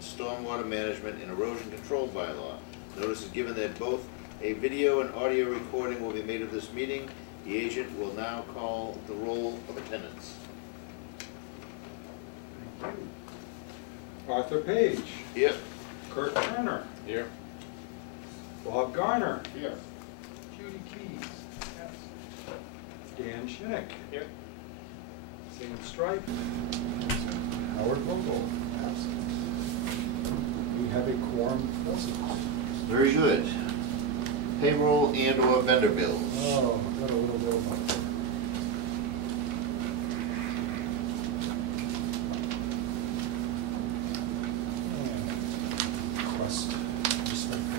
stormwater management and erosion control bylaw. Notice is given that both a video and audio recording will be made of this meeting. The agent will now call the roll of attendance. Thank you. Arthur Page. Here. Kurt Turner. Here. Bob Garner. Here. Judy Keys. Yes. Dan Shinnick. Here. Sam Stripe. Howard Vogel. Absent. We have a quorum present. Very good. Payroll and or vendor bills. Oh, I've got a little bit of that.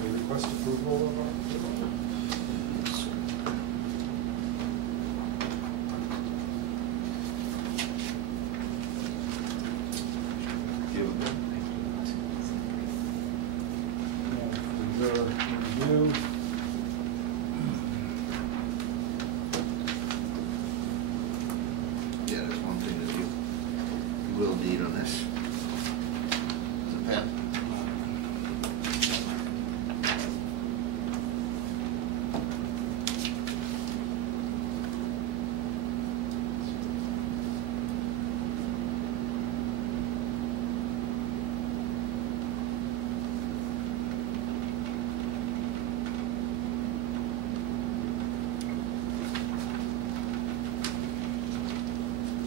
Request approval of our payroll. Review. Yeah, there's one thing that you will need on this. It's a pen.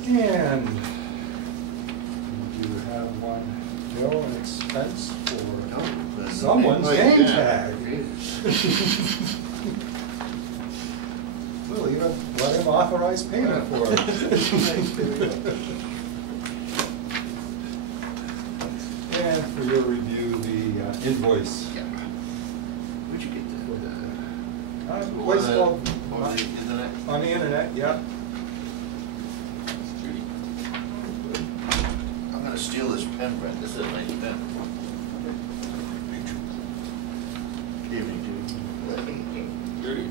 And we do have one bill and expense for someone's name tag. We'll even let him authorize payment for it. And for your review, the invoice. Yeah. Where'd you get that? Place called On the internet? on the internet, yeah. I'm gonna steal this pen, Brent. This is a nice pen. Evening, Judy.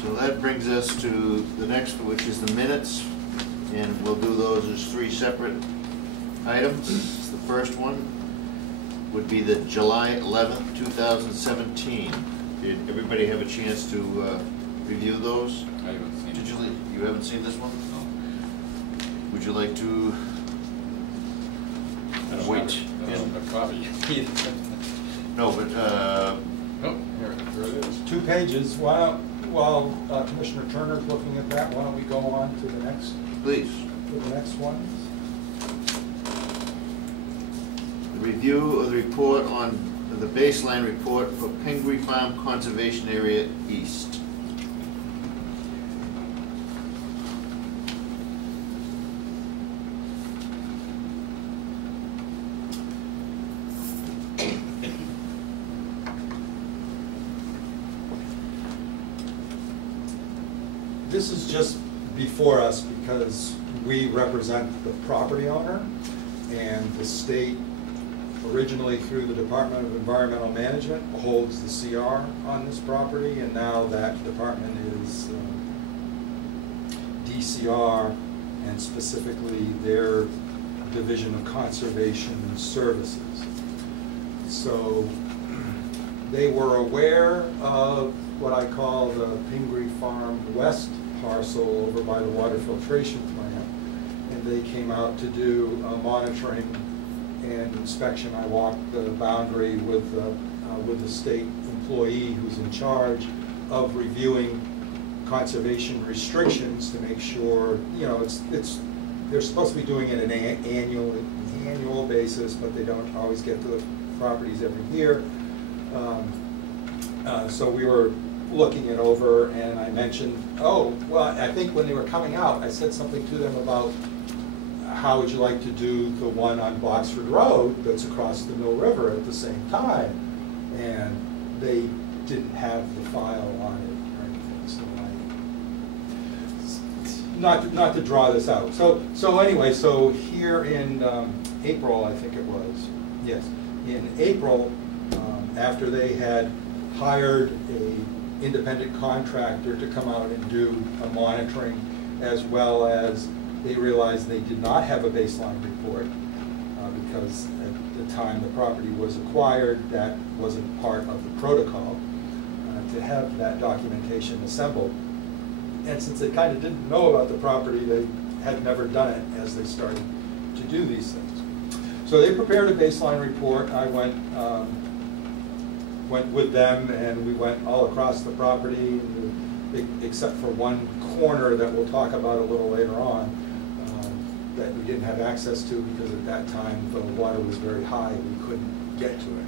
So that brings us to the next, which is the minutes, and we'll do those as three separate items. The first one would be the July 11th, 2017. Did everybody have a chance to review those? I haven't seen it. Did you haven't seen this one? No. Would you like to wait? I don't have a copy. No, but Oh, here it is. 2 pages. While Commissioner Turner's looking at that, why don't we go on to the next one? The review of the report on the baseline report for Pingree Farm Conservation Area East. This is just before us because we represent the property owner, and the state, originally through the Department of Environmental Management, holds the CR on this property, and now that department is DCR, and specifically their Division of Conservation Services. So they were aware of what I call the Pingree Farm West parcel over by the water filtration plant, and they came out to do monitoring and inspection. I walked the boundary with the state employee who's in charge of reviewing conservation restrictions to make sure, you know, they're supposed to be doing it an annual basis, but they don't always get to the properties every year. So we were looking it over, and I mentioned, oh, well, I think when they were coming out, I said something to them about, how would you like to do the one on Boxford Road that's across the Mill River at the same time? And they didn't have the file on it or anything, so not to draw this out. So anyway, so here in April, I think it was, yes, in April, after they had hired a independent contractor to come out and do a monitoring, as well as they realized they did not have a baseline report because at the time the property was acquired, that wasn't part of the protocol to have that documentation assembled. And since they kind of didn't know about the property, they had never done it as they started to do these things. So they prepared a baseline report. I went with them, and we went all across the property, except for one corner that we'll talk about a little later on, that we didn't have access to because at that time the water was very high, we couldn't get to it.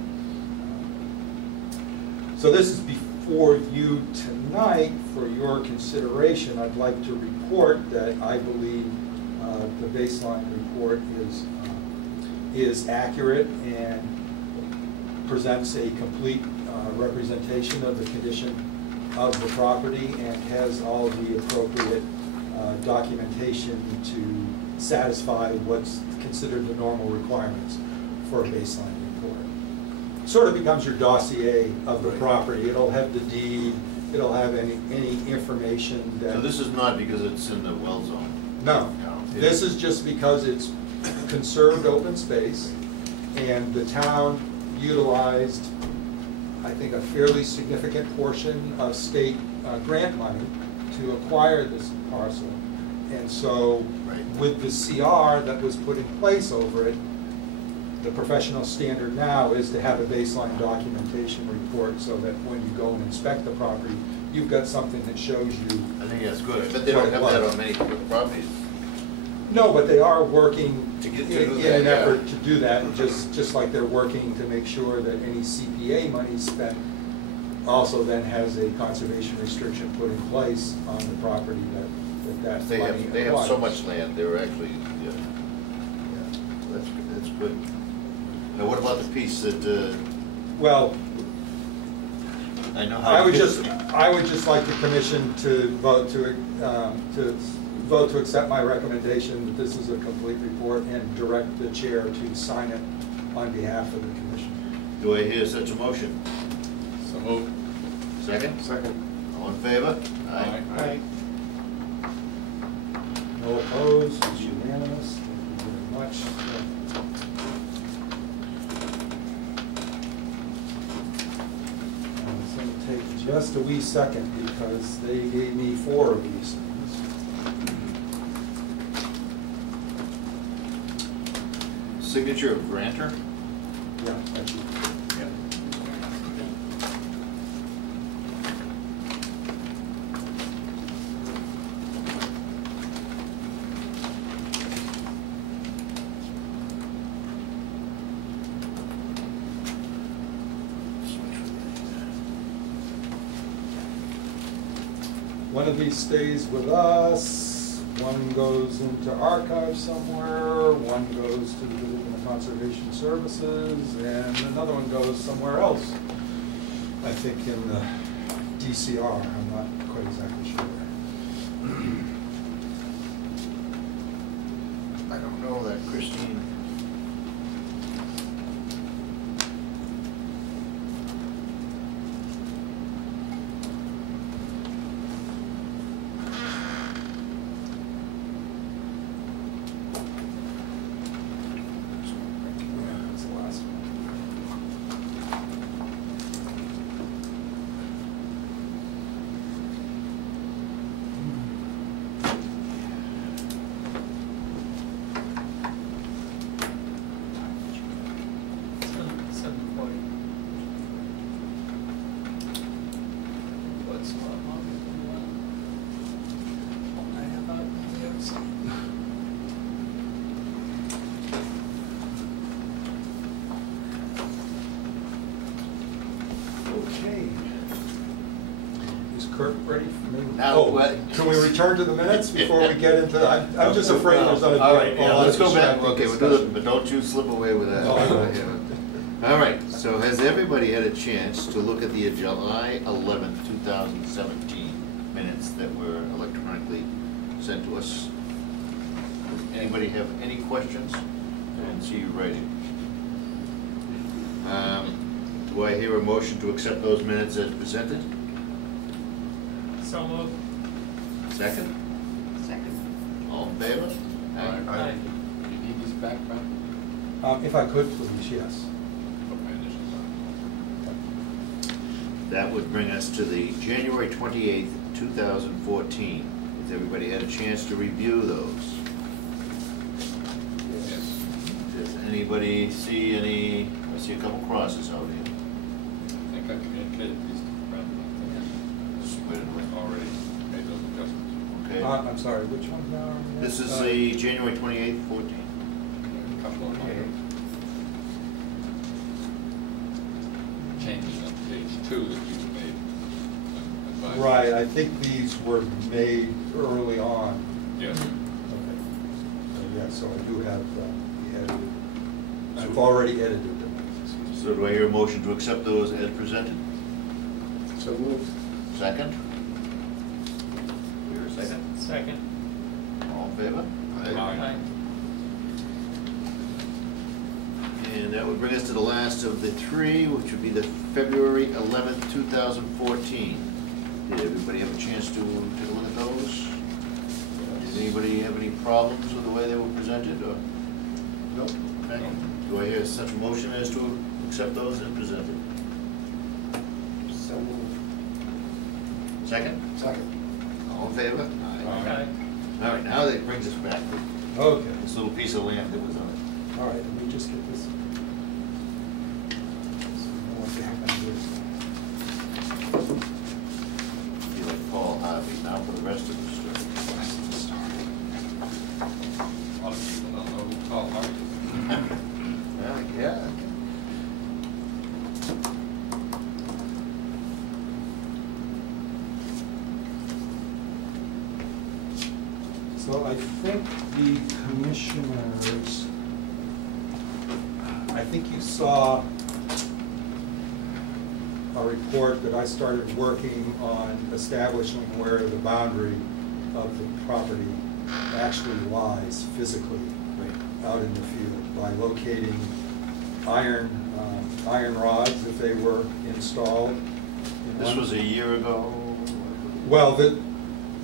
So this is before you tonight for your consideration. I'd like to report that I believe the baseline report is accurate and presents a complete representation of the condition of the property and has all the appropriate documentation to satisfy what's considered the normal requirements for a baseline report. It sort of becomes your dossier of the property. It'll have the deed, it'll have any information that... So this is not because it's in the well zone? No. This is just because it's conserved open space, and the town utilized, I think, a fairly significant portion of state grant money to acquire this parcel. And so with the CR that was put in place over it, the professional standard now is to have a baseline documentation report so that when you go and inspect the property, you've got something that shows you. I think that's good, but they don't have that on many properties. No, but they are working in an effort to do that, just like they're working to make sure that any CPA money spent also then has a conservation restriction put in place on the property that They money have so acquires. much land, they're actually, that's good. Now what about the piece that, Well, I know how. I would just like the commission to vote to accept my recommendation that this is a complete report and direct the chair to sign it on behalf of the commission. Do I hear such a motion? So moved. Second? Second. All in favor? Aye. No opposed, it's unanimous. Thank you very much. It's going to take just a wee second because they gave me 4 of these things. Signature of grantor? Yeah, thank you. Yeah. One of these stays with us, one goes into archive somewhere, one goes to the Division of Conservation Services, and another one goes somewhere else. I think in the DCR, I'm not quite exactly sure. I don't know that, Christine. That's the last one. Okay. Is Kirk ready for me? Now, Oh, what- can we return to the minutes before we get into, I'm just afraid there's gonna be All right, a yeah, lot let's of go back, distracting okay, we'll do it, discussion. but don't you slip away with that. No, I won't. Yeah. All right, so has everybody had a chance to look at the July 11th, 2017 minutes that were electronically sent to us? Anybody have any questions? I didn't see you writing. Do I hear a motion to accept those minutes as presented? So moved. Second? Second. All in favor? Aye. You need these back, Brad? If I could, please, yes. Put my initials on. That would bring us to the January 28th, 2014. Has everybody had a chance to review those? Yes. Does anybody see any, I see a couple crosses out here. I think I communicated these to Brad. Wait a minute. Already made those adjustments. Okay. I'm sorry, which one's now? This is the January 28th, 14. A couple of minor changes on page 2 that you made. advised. Right, I think these were made early on. Yes. Okay. Yeah, so I do have the edited. I've already edited them. Excuse me. So do I hear a motion to accept those as presented? So moved. Second? Hear a second? Second. All in favor? Aye. And that would bring us to the last of the three, which would be the February 11th, 2014. Did everybody have a chance to take a look at those? Did anybody have any problems with the way they were presented, or? Nope. Okay. Do I hear such a motion as to accept those as presented? So moved. Second? Second. All in favor? Aye. All right, now that brings us back to Okay, this little piece of land that was on it. all right, let me just get this. So I know what happened with- Be like Paul Harvey now for the rest of the story. A lot of people don't know who Paul Harvey is. Well, yeah. So I think the commissioners, I think you saw a report that I started working on establishing where the boundary of the property actually lies physically out in the field by locating iron rods if they were installed. in This one- was a year ago? Well,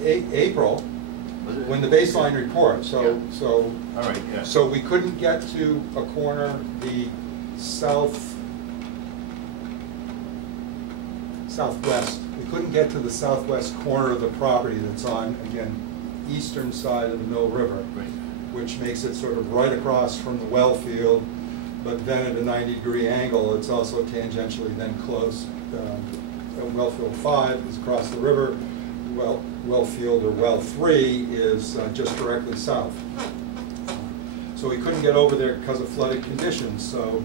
April, Was it? when the baseline report, so, Yeah. so, All right, yeah. so we couldn't get to a corner, the southwest, we couldn't get to the southwest corner of the property that's on, again, eastern side of the Mill River, Right. which makes it sort of right across from the well field, but then at a 90-degree angle, it's also tangentially then close. Well field 5 is across the river, well field or well 3 is just directly south. So we couldn't get over there because of flooded conditions, so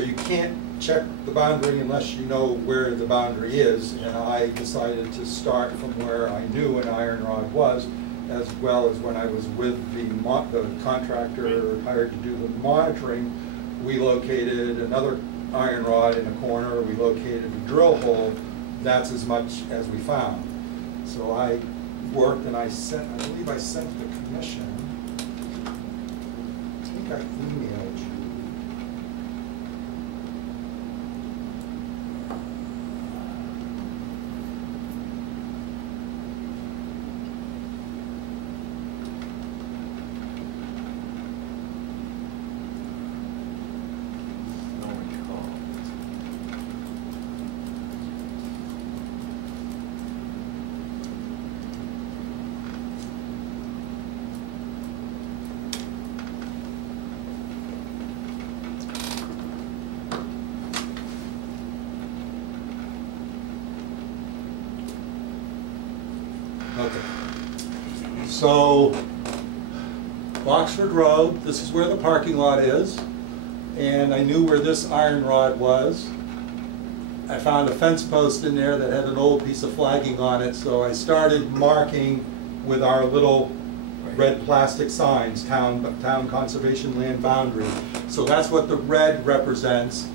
you can't check the boundary unless you know where the boundary is, and I decided to start from where I knew an iron rod was, as well as when I was with the contractor hired to do the monitoring, we located another iron rod in a corner, we located a drill hole. That's as much as we found. So I worked and I believe I sent the commission, I think I emailed you. Don't recall. Okay. So, Oxford Road, this is where the parking lot is, and I knew where this iron rod was. I found a fence post in there that had an old piece of flagging on it, so I started marking with our little red plastic signs, town conservation land boundary. So that's what the red represents.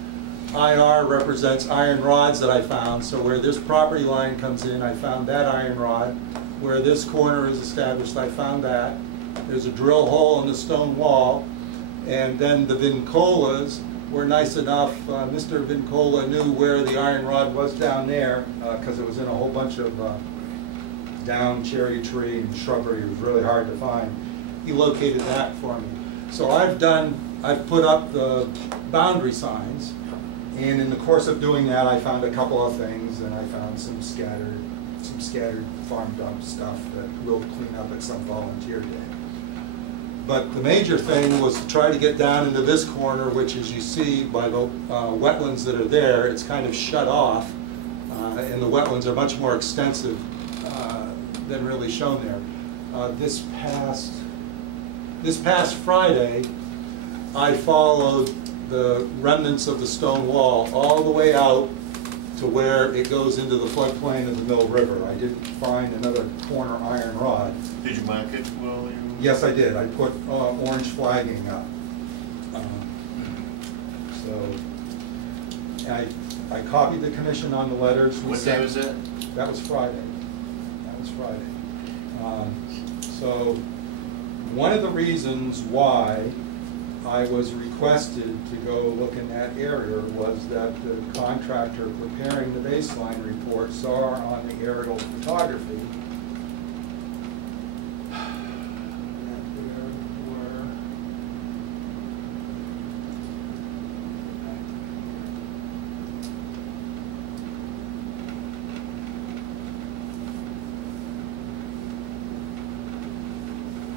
IR represents iron rods that I found, so where this property line comes in, I found that iron rod. Where this corner is established, I found that. There's a drill hole in the stone wall, and then the Vincolas were nice enough, Mr. Vincola knew where the iron rod was down there, because it was in a whole bunch of down cherry tree and shrubbery. It was really hard to find. He located that for me. So I've put up the boundary signs, and in the course of doing that, I found a couple of things, and I found some scattered farm dump stuff that we'll clean up at some volunteer day. But the major thing was to try to get down into this corner, which, as you see by the wetlands that are there, it's kind of shut off, and the wetlands are much more extensive than really shown there. This past Friday, I followed the remnants of the stone wall all the way out to where it goes into the floodplain of the Mill River. I didn't find another corner iron rod. Did you mark it? Well, Yes, I did. I put orange flagging up. I copied the commission on the letters. What day was that? That was Friday. So one of the reasons why I was requested to go look in that area was that the contractor preparing the baseline report saw on the aerial photography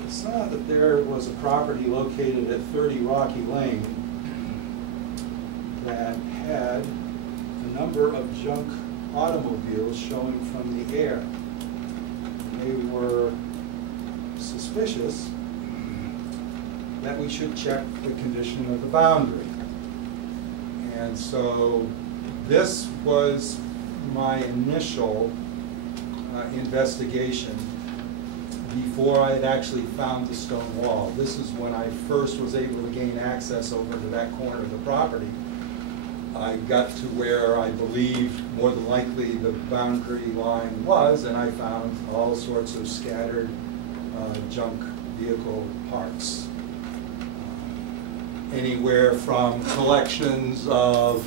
saw that there was a property located at 30 Rocky Lane that had a number of junk automobiles showing from the air. They were suspicious that we should check the condition of the boundary. And so this was my initial investigation before I had actually found the stone wall. This is when I first was able to gain access over to that corner of the property. I got to where I believed more than likely the boundary line was, and I found all sorts of scattered junk vehicle parts. Anywhere from collections of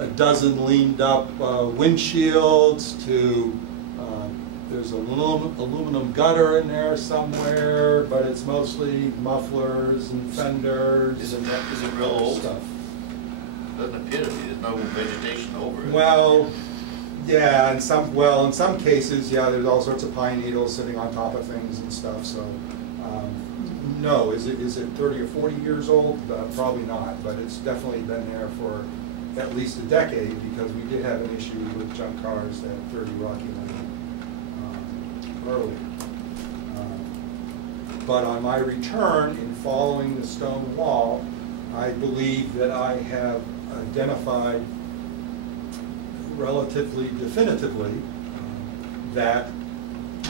a dozen leaned up windshields to there's an aluminum gutter in there somewhere, but it's mostly mufflers and fenders. Is it real old? Stuff. Doesn't appear to be. There's no vegetation over it. Well, yeah, in some cases, yeah, there's all sorts of pine needles sitting on top of things and stuff. So, no, is it 30 or 40 years old? Probably not, but it's definitely been there for at least a decade because we did have an issue with junk cars at 30 Rocky Lane earlier. But on my return, in following the stone wall, I believe that I have identified relatively definitively that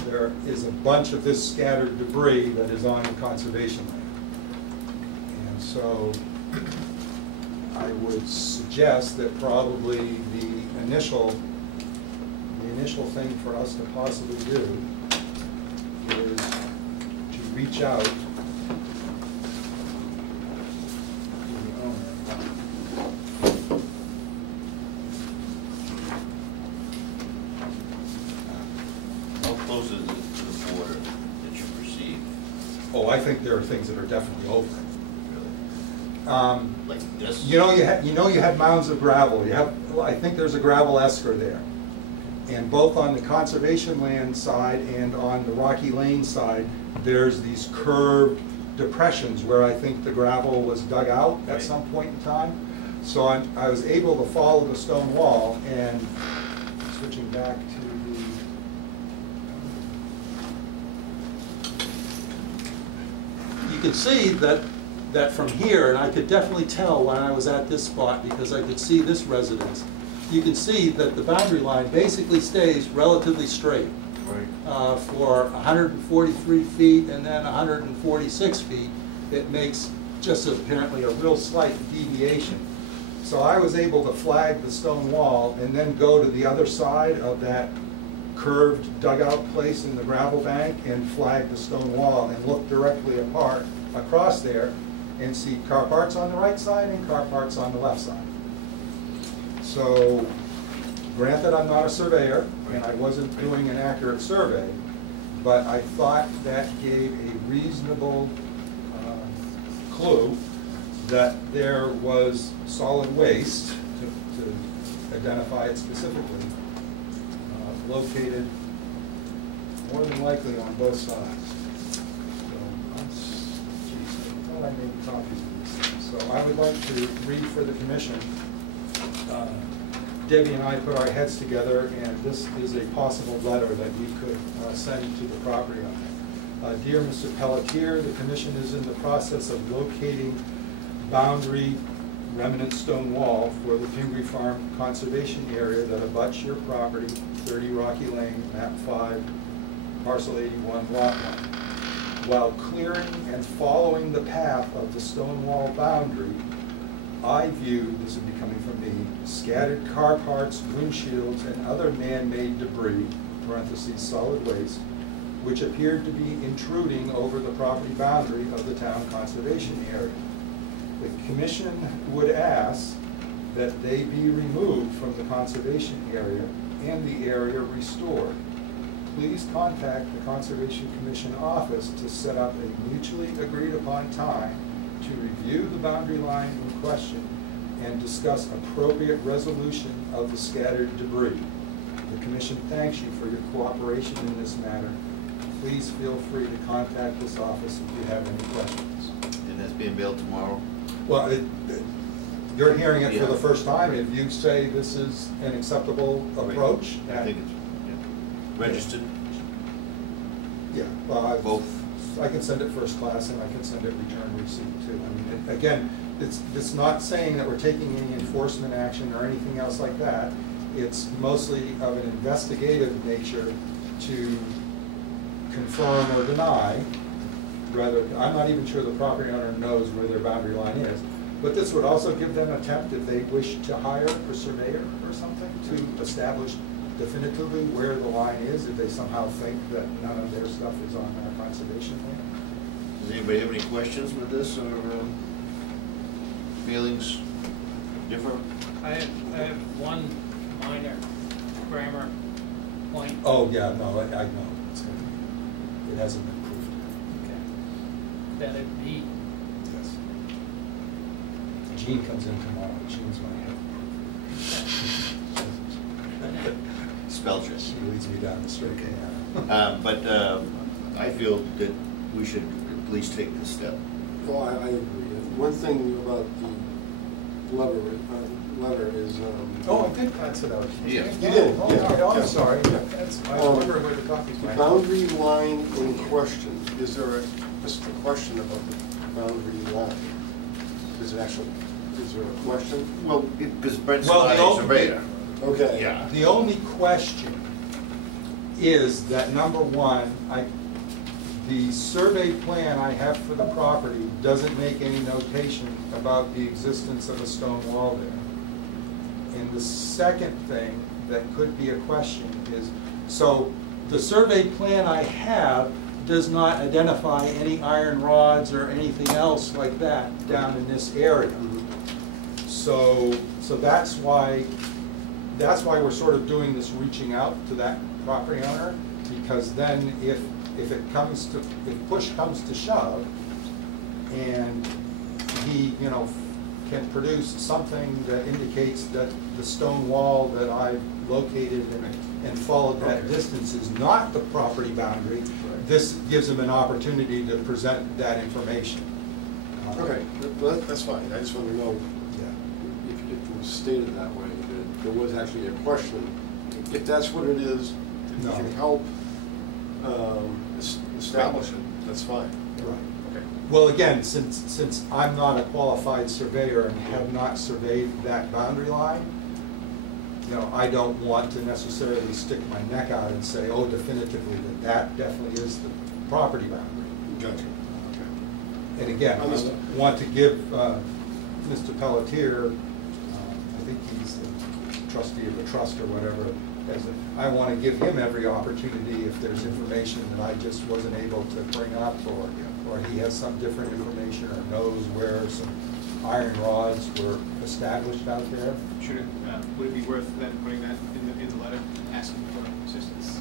there is a bunch of this scattered debris that is on the conservation land. And so I would suggest that probably the initial thing for us to possibly do is to reach out to the owner. How close is it to the border that you perceive? Oh, I think there are things that are definitely over it. Really? Like this? You had mounds of gravel. I think there's a gravel esker there. And both on the conservation land side and on the Rocky Lane side, there's these curved depressions where I think the gravel was dug out at some point in time. So I was able to follow the stone wall, and switching back to the... You can see that from here, and I could definitely tell when I was at this spot because I could see this residence. you can see that the boundary line basically stays relatively straight Right. for 143 feet and then 146 feet. It makes just apparently a real slight deviation. So I was able to flag the stone wall and then go to the other side of that curved dugout place in the gravel bank and flag the stone wall and look directly apart across there and see car parts on the right side and car parts on the left side. So granted, I'm not a surveyor and I wasn't doing an accurate survey, but I thought that gave a reasonable clue that there was solid waste, to identify it specifically, located more than likely on both sides. So, I thought I made copies of these things. So I would like to read for the commission. Debbie and I put our heads together, and this is a possible letter that we could send to the property owner. Dear Mr. Pelletier, the commission is in the process of locating boundary remnant stone wall for the Pingree Farm Conservation Area that abuts your property, 30 Rocky Lane, map 5, parcel 81, lot 1. While clearing and following the path of the stone wall boundary, I viewed, this would be coming from me, scattered car parts, windshields, and other man-made debris, parentheses, solid waste, which appeared to be intruding over the property boundary of the town conservation area. The commission would ask that they be removed from the conservation area and the area restored. Please contact the Conservation Commission office to set up a mutually agreed upon time to review the boundary line in question and discuss appropriate resolution of the scattered debris. The commission thanks you for your cooperation in this matter. Please feel free to contact this office if you have any questions. And that's being built tomorrow? Well, you're hearing it for the Yeah. first time. If you say this is an acceptable approach. I think it's registered, Yeah, well, both. I can send it first class and I can send it return receipt too. I mean, again, it's not saying that we're taking any enforcement action or anything else like that. It's mostly of an investigative nature to confirm or deny. Rather, I'm not even sure the property owner knows where their boundary line is. But this would also give them a temp if they wish to hire a surveyor or something to establish definitively where the line is, if they somehow think that none of their stuff is on our conservation land. Does anybody have any questions with this, or feelings differ? I have one minor grammar point. Oh, yeah, no, I know. It's gonna be, it hasn't been proved. Okay. That it be, Yes. Gene comes in tomorrow. Gene's my head. Spell check. She leads me down the straight Okay. path. But I feel that we should at least take this step. Well, I agree. One thing about the letter is. Oh, I did glance it out. Yeah. You did, Oh, yeah. okay. Oh, I'm Yeah. sorry. Yeah. I was wondering where the copy's The going. boundary line in question, is there just a question about the boundary line? Is there a question? Well, because Brent's Well, not the a only- surveyor. Okay. Yeah. The only question is that, number one, the survey plan I have for the property doesn't make any notation about the existence of a stone wall there. And the second thing that could be a question is, so the survey plan I have does not identify any iron rods or anything else like that down in this area. So that's why we're sort of doing this reaching out to that property owner, because then if push comes to shove, and he, can produce something that indicates that the stone wall that I've located and followed that distance is not the property boundary, this gives him an opportunity to present that information. Okay, well, that's fine. I just want to know Yeah. if it was stated that way, that there was actually a question. If that's what it is, if you No. can help establish it, that's fine. Right. Okay. Well, again, since I'm not a qualified surveyor and have not surveyed that boundary line, you know, I don't want to necessarily stick my neck out and say, oh, definitively, that definitely is the property boundary. Gotcha. And again, I Understood. want to give Mr. Pelletier, I think he's a trustee of the trust or whatever, I want to give him every opportunity if there's information that I just wasn't able to bring up, or he has some different information, or knows where some iron rods were established out there. Should it, would it be worth then putting that in the letter, asking for assistance?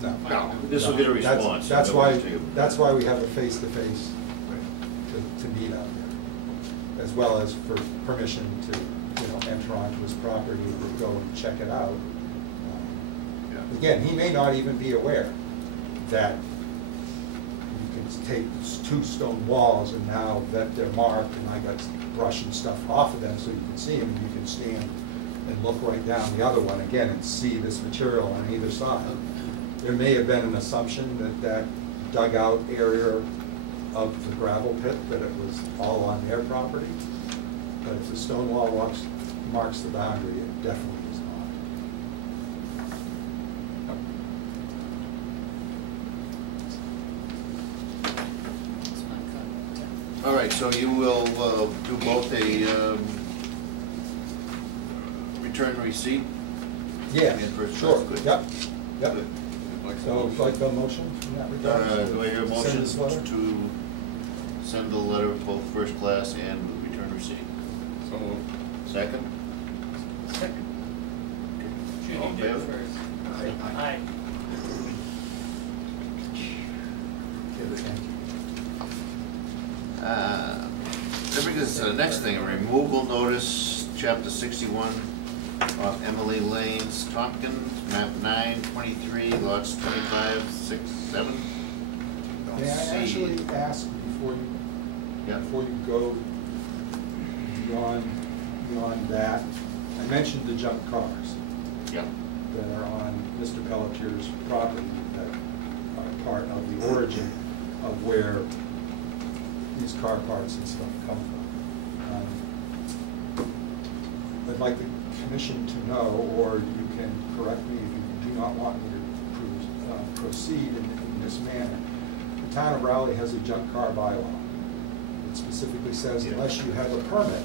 No. No, this will get a That's- response. That's why we have a face-to-face to meet out there, as well as for permission to, you know, enter onto his property and go and check it out. Again, he may not even be aware that you can take 2 stone walls and now that they're marked, and I got brushing stuff off of them so you can see them, and you can stand and look right down the other one again and see this material on either side. There may have been an assumption that that dugout area of the gravel pit, that it was all on their property, but if the stone wall marks the boundary, it definitely is not. It's not cut. All right, so you will do both a return receipt? Yeah, And for- sure, good. yep, yep. Good. So, would like a motion in that regard? Do I hear a Send motion this letter? to send the letter both first class and with return receipt? So moved. Second? Second. All Judy in did favor? first. Aye. Aye. Okay, thank you. That brings us to the next thing, a removal notice, chapter 61 off Emily Lanes, Tompkins, map 923, lots 25, 6, 7. Don't May I see- actually ask Yeah. before you go beyond that, I mentioned the junk cars Yeah. that are on Mr. Pelletier's property that are part of the origin of where these car parts and stuff come from. I'd like the commission to know, or you can correct me if you do not want me to proceed in this manner. The town of Raleigh has a junk car bylaw. It specifically says unless you have a permit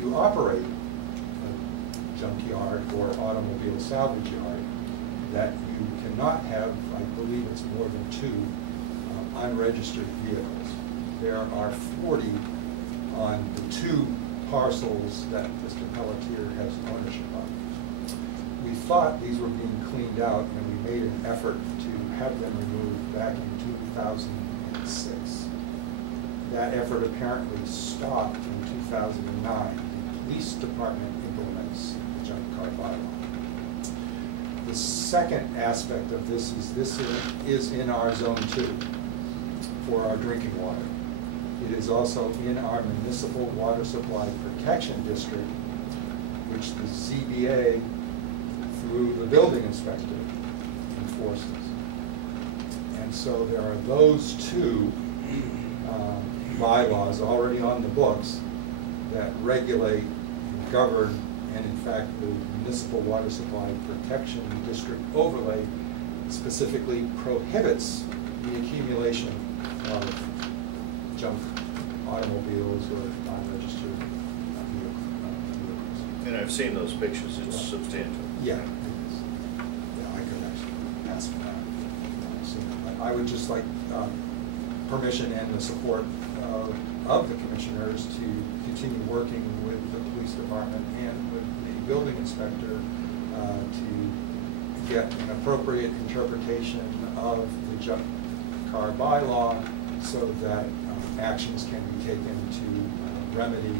to operate a junkyard or automobile salvage yard, that you cannot have, I believe it's more than 2 unregistered vehicles. There are 40 on the 2 parcels that Mr. Pelletier has ownership of. We thought these were being cleaned out, and we made an effort to have them removed back in 2006. That effort apparently stopped in 2009. The police department implements the junk car bylaw. The second aspect of this is in our zone 2 for our drinking water. It is also in our municipal water supply protection district, which the ZBA, through the building inspector, enforces. And so there are those 2 bylaws already on the books that regulate, govern, and in fact, the municipal water supply protection district overlay specifically prohibits the accumulation of junk automobiles or non-registered vehicles. And I've seen those pictures, it's substantial. Yeah, it is. Yeah, I could actually ask for that. So I would just like permission and the support of the commissioners to continue working with the police department and with the building inspector to get an appropriate interpretation of the junk car bylaw so that actions can be taken to remedy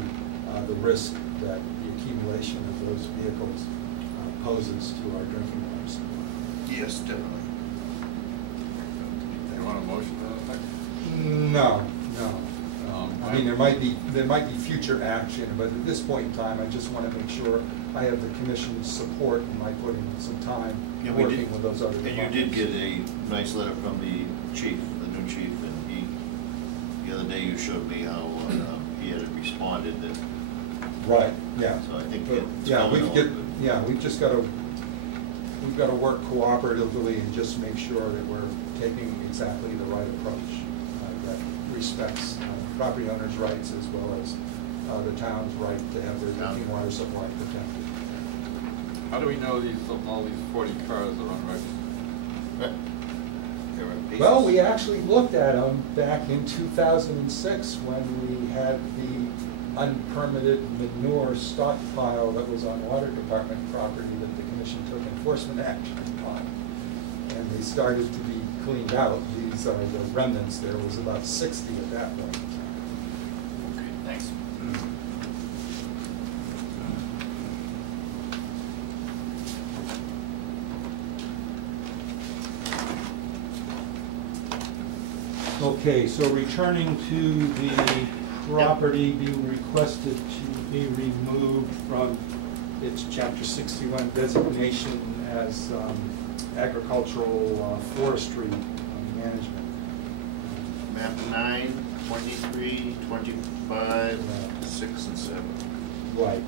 the risk that the accumulation of those vehicles poses to our drinking water supply. Yes, definitely. Do you want a motion to that effect? No. I mean, there might be future action, but at this point in time, I just want to make sure I have the commission's support in my putting some time Yeah, we working did- with those other And you departments. did get a nice letter from the chief, the new chief, and the other day you showed me how he had responded that Right, yeah. So I think But, it's yeah, coming we've along. we've just we've got to work cooperatively and just make sure that we're taking exactly the right approach that respects property owners' rights as well as the town's right to have their drinking water supply protected. How do we know all these 40 cars are unregistered? There are pieces. Well, we actually looked at them back in 2006 when we had the unpermitted manure stockpile that was on water department property that the commission took enforcement action on. And they started to be cleaned out. These are the remnants. There was about 60 at that point. Okay, thanks. Okay, so returning to the property being requested to be removed from its Chapter 61 designation as agricultural forestry management. Map 9, 23, 25, 6, and 7. Right.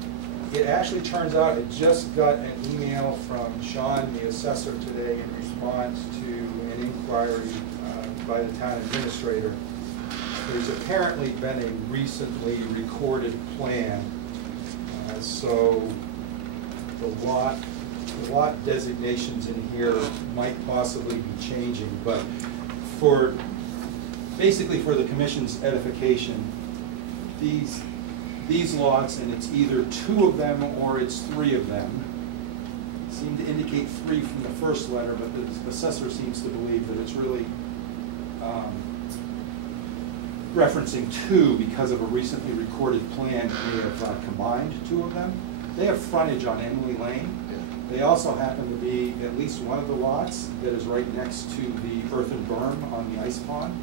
It actually turns out, it just got an email from Sean, the assessor, today in response to an inquiry by the town administrator. There's apparently been a recently recorded plan, so the lot designations in here might possibly be changing, but basically for the commission's edification, these lots, and it's either 2 of them or it's 3 of them, seem to indicate 3 from the first letter, but the assessor seems to believe that it's really referencing 2 because of a recently recorded plan may have combined 2 of them. They have frontage on Emily Lane. They also happen to be at least one of the lots that is right next to the earthen berm on the ice pond,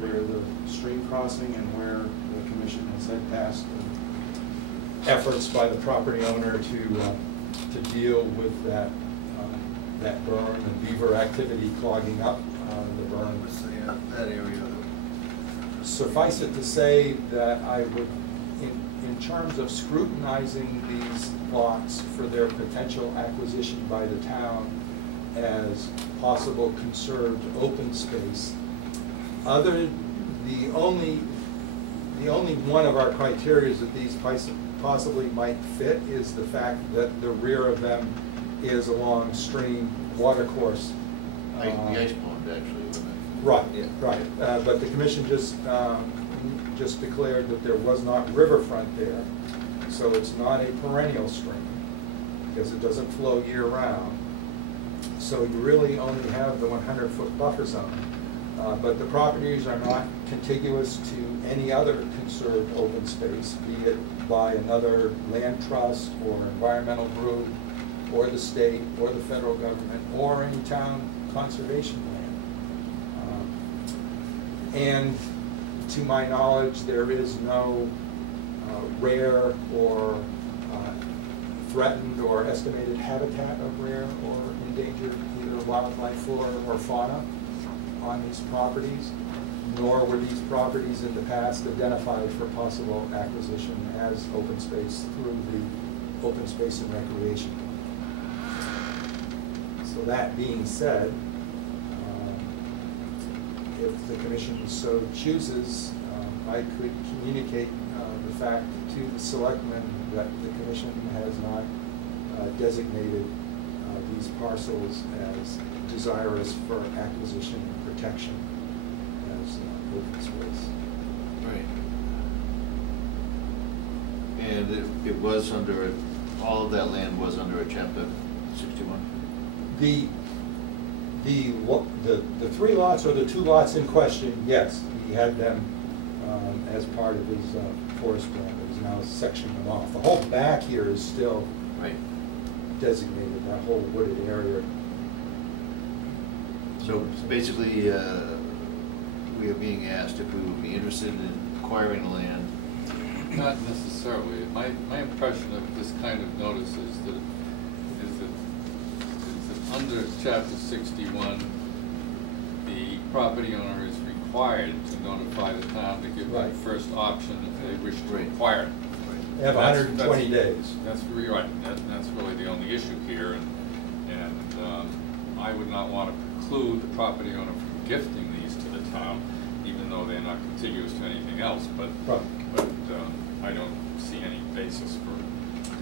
where the stream crossing and where the commission has had past efforts by the property owner to deal with that berm and beaver activity clogging up the berm. That area. Suffice it to say that I would, in terms of scrutinizing these lots for their potential acquisition by the town as possible conserved open space, the only one of our criteria that these possibly might fit is the fact that the rear of them is along stream watercourse. The ice pond, actually, wasn't it? Right, Yeah. right. But the commission just declared that there was not riverfront there, so it's not a perennial stream because it doesn't flow year-round. So you really only have the 100-foot buffer zone. But the properties are not contiguous to any other conserved open space, be it by another land trust or environmental group or the state or the federal government or any town conservation land. And to my knowledge, there is no rare or threatened or estimated habitat of rare or endangered either wildlife, flora, or fauna on these properties, nor were these properties in the past identified for possible acquisition as open space through the Open Space and Recreation. So that being said, if the commission so chooses, I could communicate the fact to the selectmen that the commission has not designated these parcels as desirous for acquisition and protection as open space. Right. And it was under, all of that land was under a Chapter 61? The 3 lots or the 2 lots in question, yes, he had them as part of his forest plan, but he's now sectioning them off. The whole back here is still Right. designated, that whole wooded area. So basically, we are being asked if we would be interested in acquiring the land. Not necessarily. My impression of this kind of notice is that under Chapter 61, the property owner is required to notify the town to give them Right. first option if they wish to Right. acquire it. They have 120 days. That's really right, that's really the only issue here, and I would not want to preclude the property owner from gifting these to the town, even though they're not contiguous to anything else, but I don't see any basis for.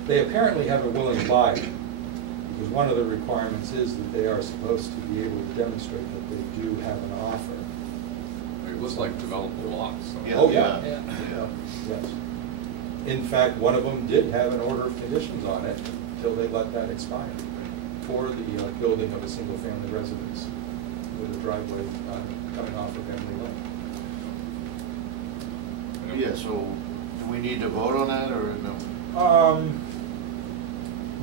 They apparently have a willing buyer, because one of the requirements is that they are supposed to be able to demonstrate that they do have an offer. It looks like developable lots, so. Yeah. Oh, yeah. Yes. In fact, one of them did have an order of conditions on it until they let that expire for the building of a single-family residence with a driveway coming off of Emily Lane. Yeah, so do we need to vote on that or no?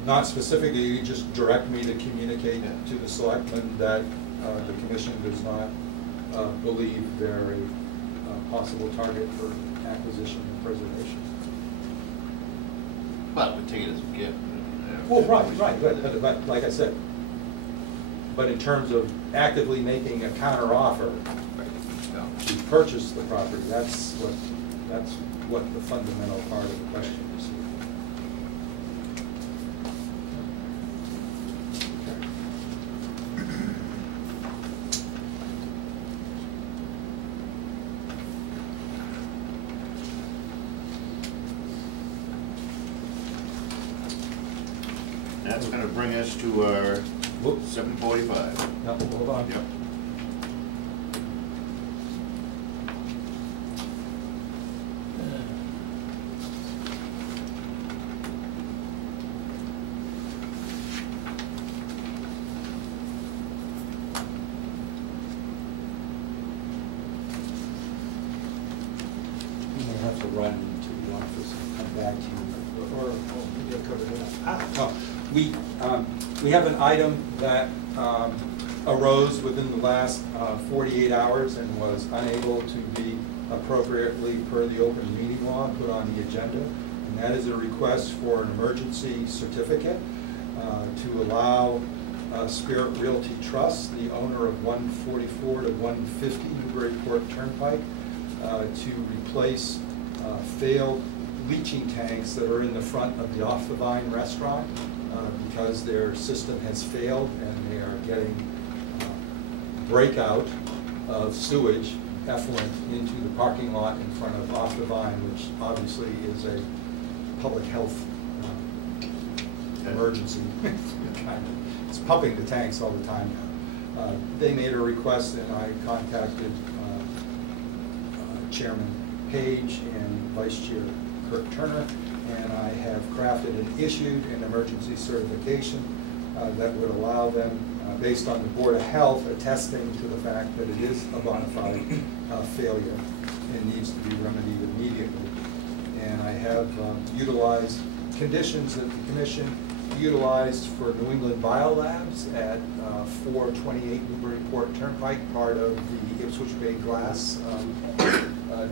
Not specifically, you just direct me to communicate to the selectmen that the commission does not believe they're a possible target for acquisition and preservation. But we take it as a gift. Well, right, but like I said, but in terms of actively making a counter offer to purchase the property, that's what the fundamental part of the question is. That's gonna bring us to our Whoops. 7:45. No, hold on. Yep. You may have to run into the office and come back to you, or maybe I'll cover it up. We have an item that arose within the last 48 hours and was unable to be appropriately, per the open meeting law, put on the agenda. And that is a request for an emergency certificate to allow Spirit Realty Trust, the owner of 144 to 150 Newburyport Turnpike, to replace failed leaching tanks that are in the front of the Off the Vine restaurant because their system has failed and they are getting breakout of sewage effluent into the parking lot in front of Off the Vine, which obviously is a public health emergency. It's pumping the tanks all the time now. They made a request and I contacted Chairman Page and Vice Chair Kirk Turner, and I have crafted and issued an emergency certification that would allow them, based on the Board of Health attesting to the fact that it is a bona fide failure and needs to be remedied immediately. And I have utilized conditions that the Commission utilized for New England Biolabs at 428 Newburyport Turnpike, part of the Ipswich Bay Glass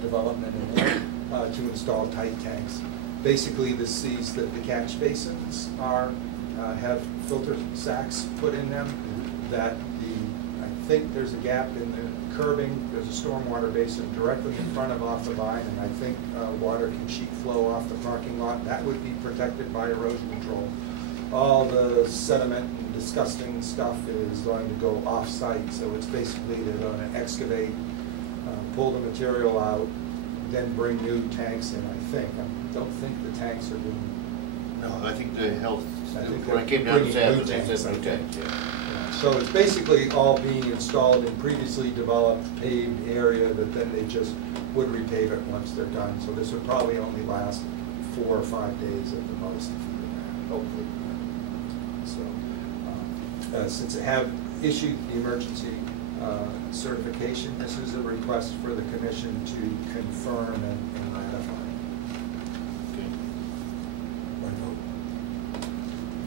development in there, to install tight tanks. Basically, this sees that the catch basins have filter sacks put in them, that I think there's a gap in the curbing, there's a stormwater basin directly in front of Off the Vine, and I think water can sheet flow off the parking lot. That would be protected by erosion control. All the sediment and disgusting stuff is going to go off-site, so it's basically they're going to excavate, pull the material out, then bring new tanks in, I think. I don't think the tanks are being... No, I think the health, I think when I came down this bringing new afternoon, they said tanks, new I think. tanks, yeah. So it's basically all being installed in previously developed paved area that then they just would repave it once they're done. So this would probably only last 4 or 5 days at the most, hopefully. So since I have issued the emergency certification, this is a request for the Commission to confirm and ratify. Okay.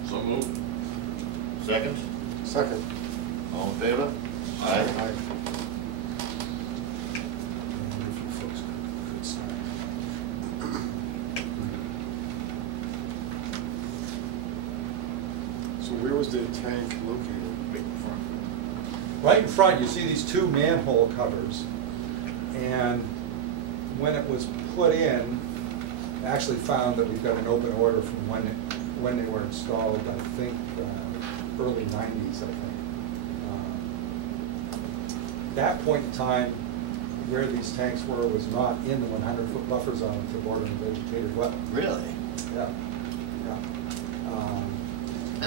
So moved. Second? Second. All in favor? Aye. Aye. So where was the tank located? Right in front, you see these 2 manhole covers. And when it was put in, actually found that we've got an open order from when they were installed, I think, early 90s, I think. That point in time, where these tanks were was not in the 100-foot buffer zone to bordering vegetated wetland. Really? Yeah, yeah.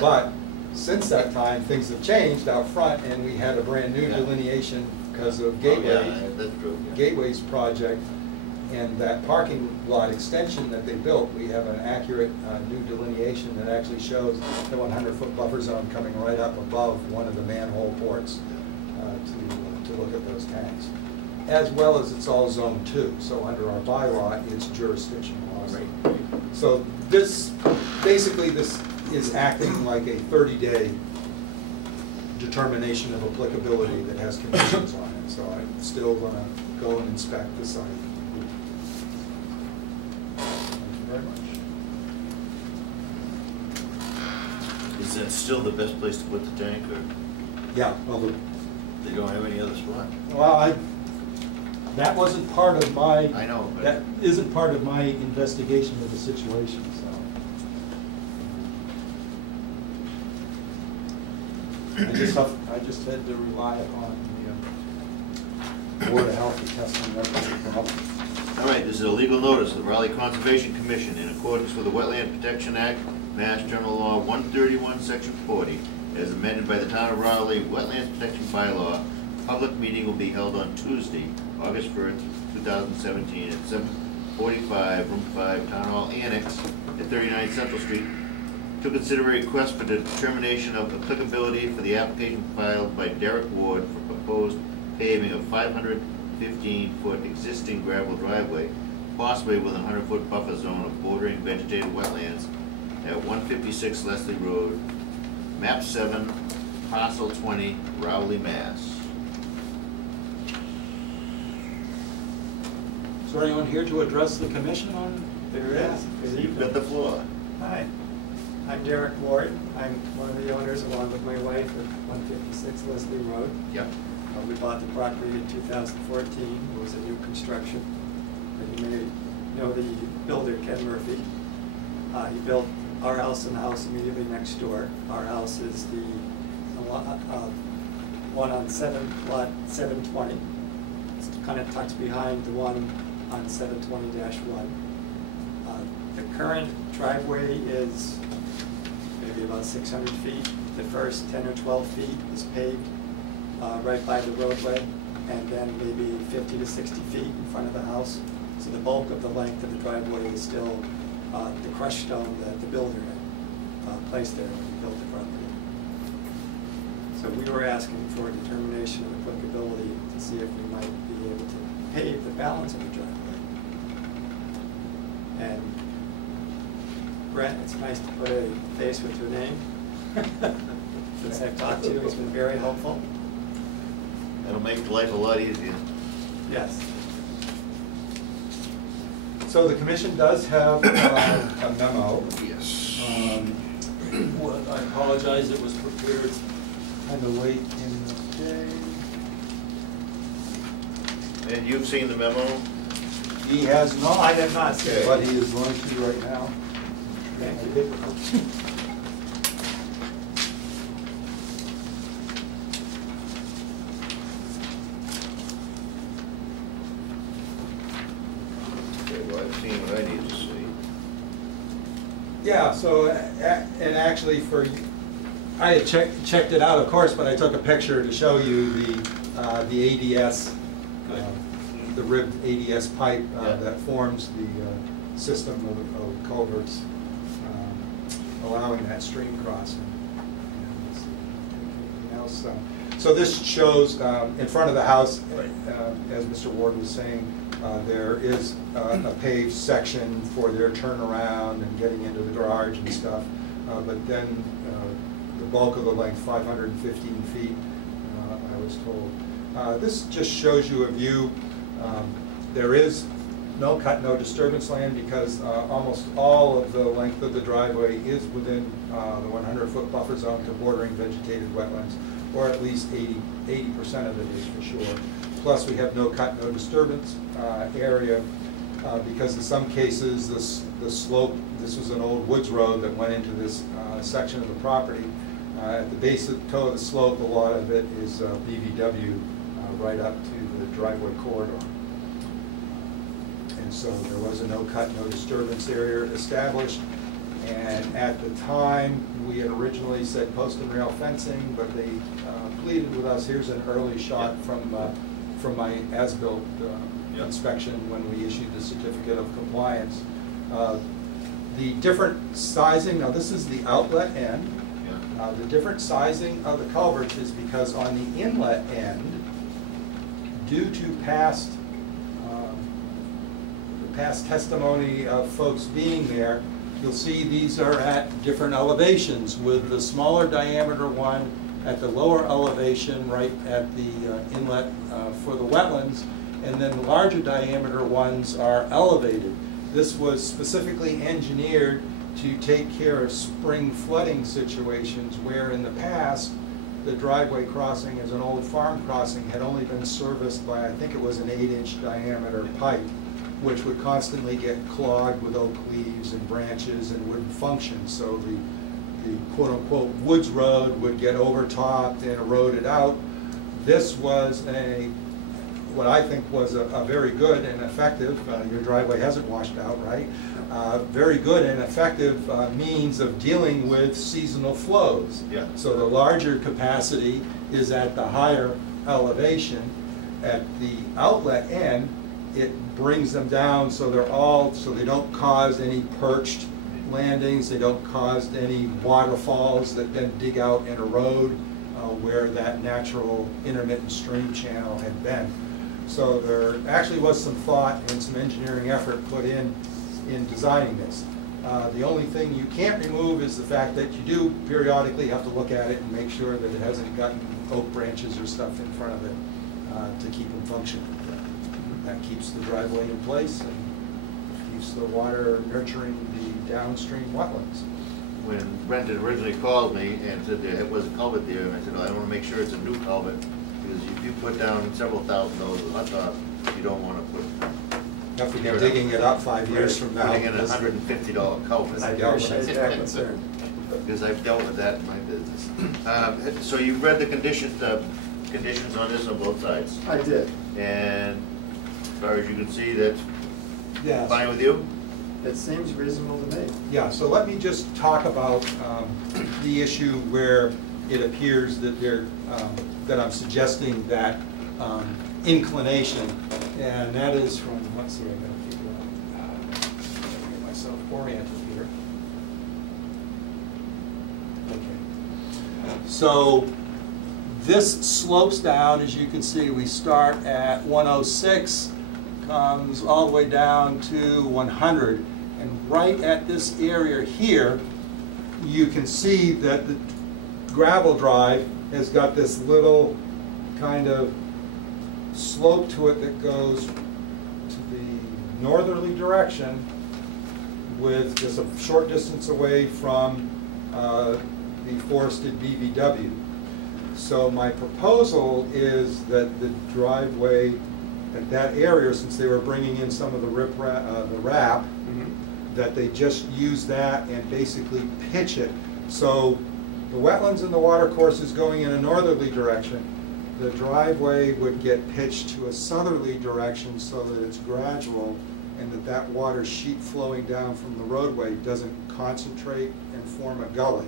But since that time, things have changed out front, and we had a brand new Yeah. delineation because of Oh, Gateway. yeah, that's true. Yeah. Gateway's project, and that parking lot extension that they built, we have an accurate new delineation that actually shows the 100-foot buffer zone coming right up above one of the manhole ports to look at those tanks. As well as it's all Zone 2, so under our bylaw, it's jurisdictional also. Right. So this, basically this is acting like a 30-day determination of applicability that has conditions on it. So I'm still gonna go and inspect the site. Thank you very much. Is that still the best place to put the tank, or Yeah, well, they don't have any other spot? That wasn't part of my. I know, but- That isn't part of my investigation of the situation, so. I just had to rely upon the Board of Health and testing records to come up. All right, this is a legal notice of the Raleigh Conservation Commission in accordance with the Wetland Protection Act, Mass General Law 131, Section 40, as amended by the Town of Raleigh Wetlands Protection Bylaw. Public meeting will be held on Tuesday, August 1st, 2017, at 745, Room 5, Town Hall Annex at 39 Central Street, to consider a request for determination of applicability for the application filed by Derek Ward for proposed paving of 515-foot existing gravel driveway, possibly within a 100-foot buffer zone of bordering vegetated wetlands at 156 Leslie Road, map 7, parcel 20, Rowley, Mass. Is there anyone here to address the commission on? There is. Good You've got the floor. Hi, I'm Derek Ward. I'm one of the owners, along with my wife, of 156 Leslie Road. Yep. We bought the property in 2014. It was a new construction. And you may know the builder, Ken Murphy. He built our house and the house immediately next door. Our house is the one on lot 720. It's kind of tucked behind the one on 720-1. The current driveway is maybe about 600 feet. The first 10 or 12 feet is paved right by the roadway, and then maybe 50 to 60 feet in front of the house. So the bulk of the length of the driveway is still the crushed stone that the builder had placed there when he built the property. So we were asking for a determination of applicability to see if we might be able to pave the balance of the driveway. And Brent, it's nice to put a face with your name. Since I've talked to you, he's been very helpful. That'll make life a lot easier. Yes. So the commission does have a memo. Yes. Well, I apologize, it was prepared kind of late in the day. And you've seen the memo? He has No, I have not Okay. seen but it. he is going to right now. Thank you. Okay, well, I've seen what I need to see. Yeah, so, and actually I had checked it out, of course, but I took a picture to show you the ADS, the ribbed ADS pipe Yeah. that forms the system of culverts, allowing that stream crossing. And anything else, so this shows in front of the house, as Mr. Ward was saying, there is a paved section for their turnaround and getting into the garage and stuff. But then the bulk of the length, 515 feet, I was told. This just shows you a view. There is no cut, no disturbance land because almost all of the length of the driveway is within the 100-foot buffer zone to bordering vegetated wetlands, or at least 80% of it is for sure. Plus, we have no cut, no disturbance area because in some cases, the slope, this was an old woods road that went into this section of the property. At the base of the toe of the slope, a lot of it is BVW right up to the driveway corridor. And so there was a no-cut, no-disturbance area established. And at the time, we had originally said post and rail fencing, but they pleaded with us. Here's an early shot from my as-built inspection when we issued the certificate of compliance. The different sizing, now this is the outlet end. The different sizing of the culverts is because on the inlet end, due to past testimony of folks being there, you'll see these are at different elevations, with the smaller diameter one at the lower elevation right at the inlet for the wetlands, and then the larger diameter ones are elevated. This was specifically engineered to take care of spring flooding situations where in the past the driveway crossing as an old farm crossing had only been serviced by, I think it was an 8-inch diameter pipe, which would constantly get clogged with oak leaves and branches and wouldn't function. So the quote-unquote woods road would get overtopped and eroded out. This was what I think was a very good and effective, your driveway hasn't washed out, right? Very good and effective means of dealing with seasonal flows. Yeah. So the larger capacity is at the higher elevation. At the outlet end, it brings them down so they don't cause any perched landings, they don't cause any waterfalls that then dig out and erode where that natural intermittent stream channel had been. So there actually was some thought and some engineering effort put in designing this. The only thing you can't remove is the fact that you do periodically have to look at it and make sure that it hasn't gotten oak branches or stuff in front of it to keep them functioning. That keeps the driveway in place and keeps the water nurturing the downstream wetlands. When Brent had originally called me and said there was a culvert there, and I said, oh, I want to make sure it's a new culvert, because if you put down several $1,000s of hot top, you don't want to put. You have to be digging it up 5 years from now. Putting in a $150 culvert. I appreciate that concern. Because I've dealt with that in my business. So you've read the conditions on this on both sides, I did. and as far as you can see, that's Yes. fine with you? It seems reasonable to me. Yeah, so let me just talk about the issue where it appears that that I'm suggesting that inclination, and that is from, let's see, I gotta figure out, get myself oriented here. Okay. So this slopes down, as you can see, we start at 106, comes all the way down to 100, and right at this area here, you can see that the gravel drive has got this little kind of slope to it that goes to the northerly direction, with just a short distance away from the forested BVW. So my proposal is that the driveway at that area, since they were bringing in some of the wrap, that they just use that and basically pitch it. So the wetlands and the water course is going in a northerly direction. The driveway would get pitched to a southerly direction so that it's gradual, and that water sheet flowing down from the roadway doesn't concentrate and form a gully,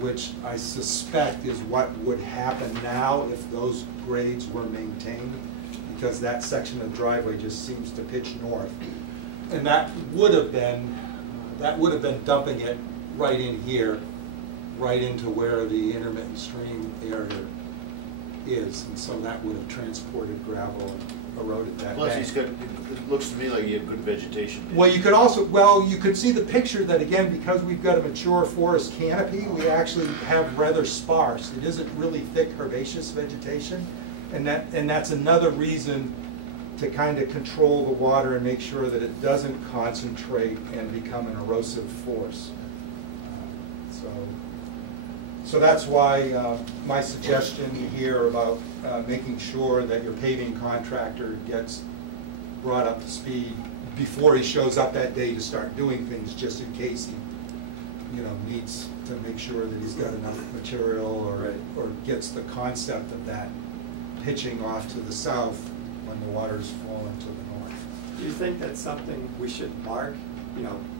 which I suspect is what would happen now if those grades were maintained, because that section of driveway just seems to pitch north. And that would have been dumping it right in here, right into where the intermittent stream area is, and so that would have transported gravel and eroded that Plus, bank. it looks to me like you have good vegetation. Well, you could also, you could see the picture that, again, because we've got a mature forest canopy, we actually have rather sparse. It isn't really thick herbaceous vegetation, and that's another reason to kind of control the water and make sure that it doesn't concentrate and become an erosive force. So that's why my suggestion here about making sure that your paving contractor gets brought up to speed before he shows up that day to start doing things, just in case he, needs to make sure that he's got enough material or gets the concept of that pitching off to the south when the water's flowing to the north. Do you think that's something we should mark,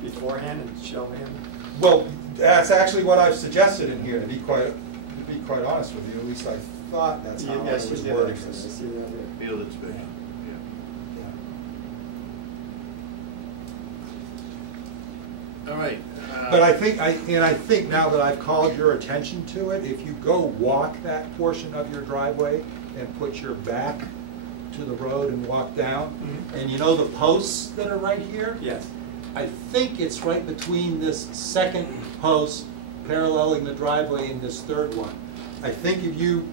beforehand and show him? Well, that's actually what I've suggested in here, to be quite honest with you. At least I thought that's how I Yes, was you did, wording actually. I this. see that here. Field inspection, yeah. All right. But I think now that I've called your attention to it, if you go walk that portion of your driveway and put your back to the road and walk down, and the posts that are right here? Yes. I think it's right between this second post paralleling the driveway and this third one. I think if you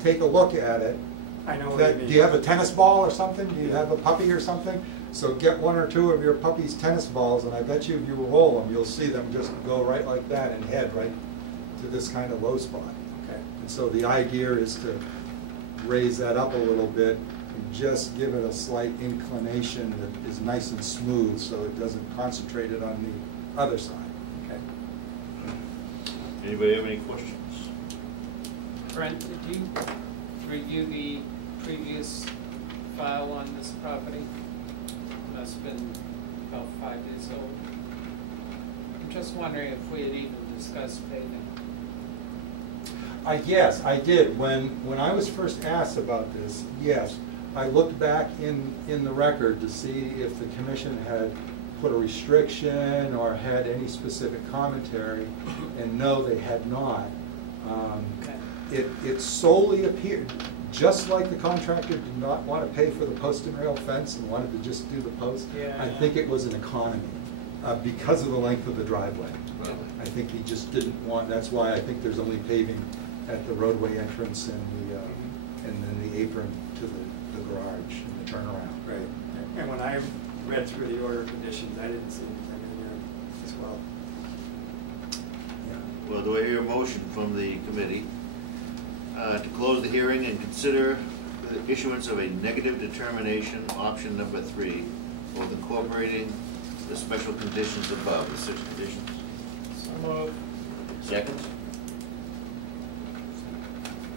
take a look at it, I know what you mean. do you have a tennis ball or something? Do you have a puppy or something? So get one or two of your puppy's tennis balls, and I bet you if you roll them, you'll see them just go right like that and head right to this kind of low spot. Okay. And so the idea is to raise that up a little bit and just give it a slight inclination that is nice and smooth so it doesn't concentrate it on the other side. Okay. Anybody have any questions? Brent, did you review the previous file on this property? Must have been about 5 years old. I'm just wondering if we had even discussed paving. Yes, I did. When I was first asked about this, yes, I looked back in the record to see if the commission had put a restriction or had any specific commentary, and no, they had not. Okay. It solely appeared, just like the contractor did not want to pay for the post and rail fence and wanted to just do the post, Yeah. I think it was an economy because of the length of the driveway. Really? I think he just didn't want, that's why I think there's only paving at the roadway entrance and then the apron to the garage and the turnaround. Right. And when I read through the order of conditions, I didn't see anything in there as well. Well, do I hear a motion from the committee to close the hearing and consider the issuance of a negative determination, option number 3, both incorporating the special conditions above, the 6 conditions? So moved. Second?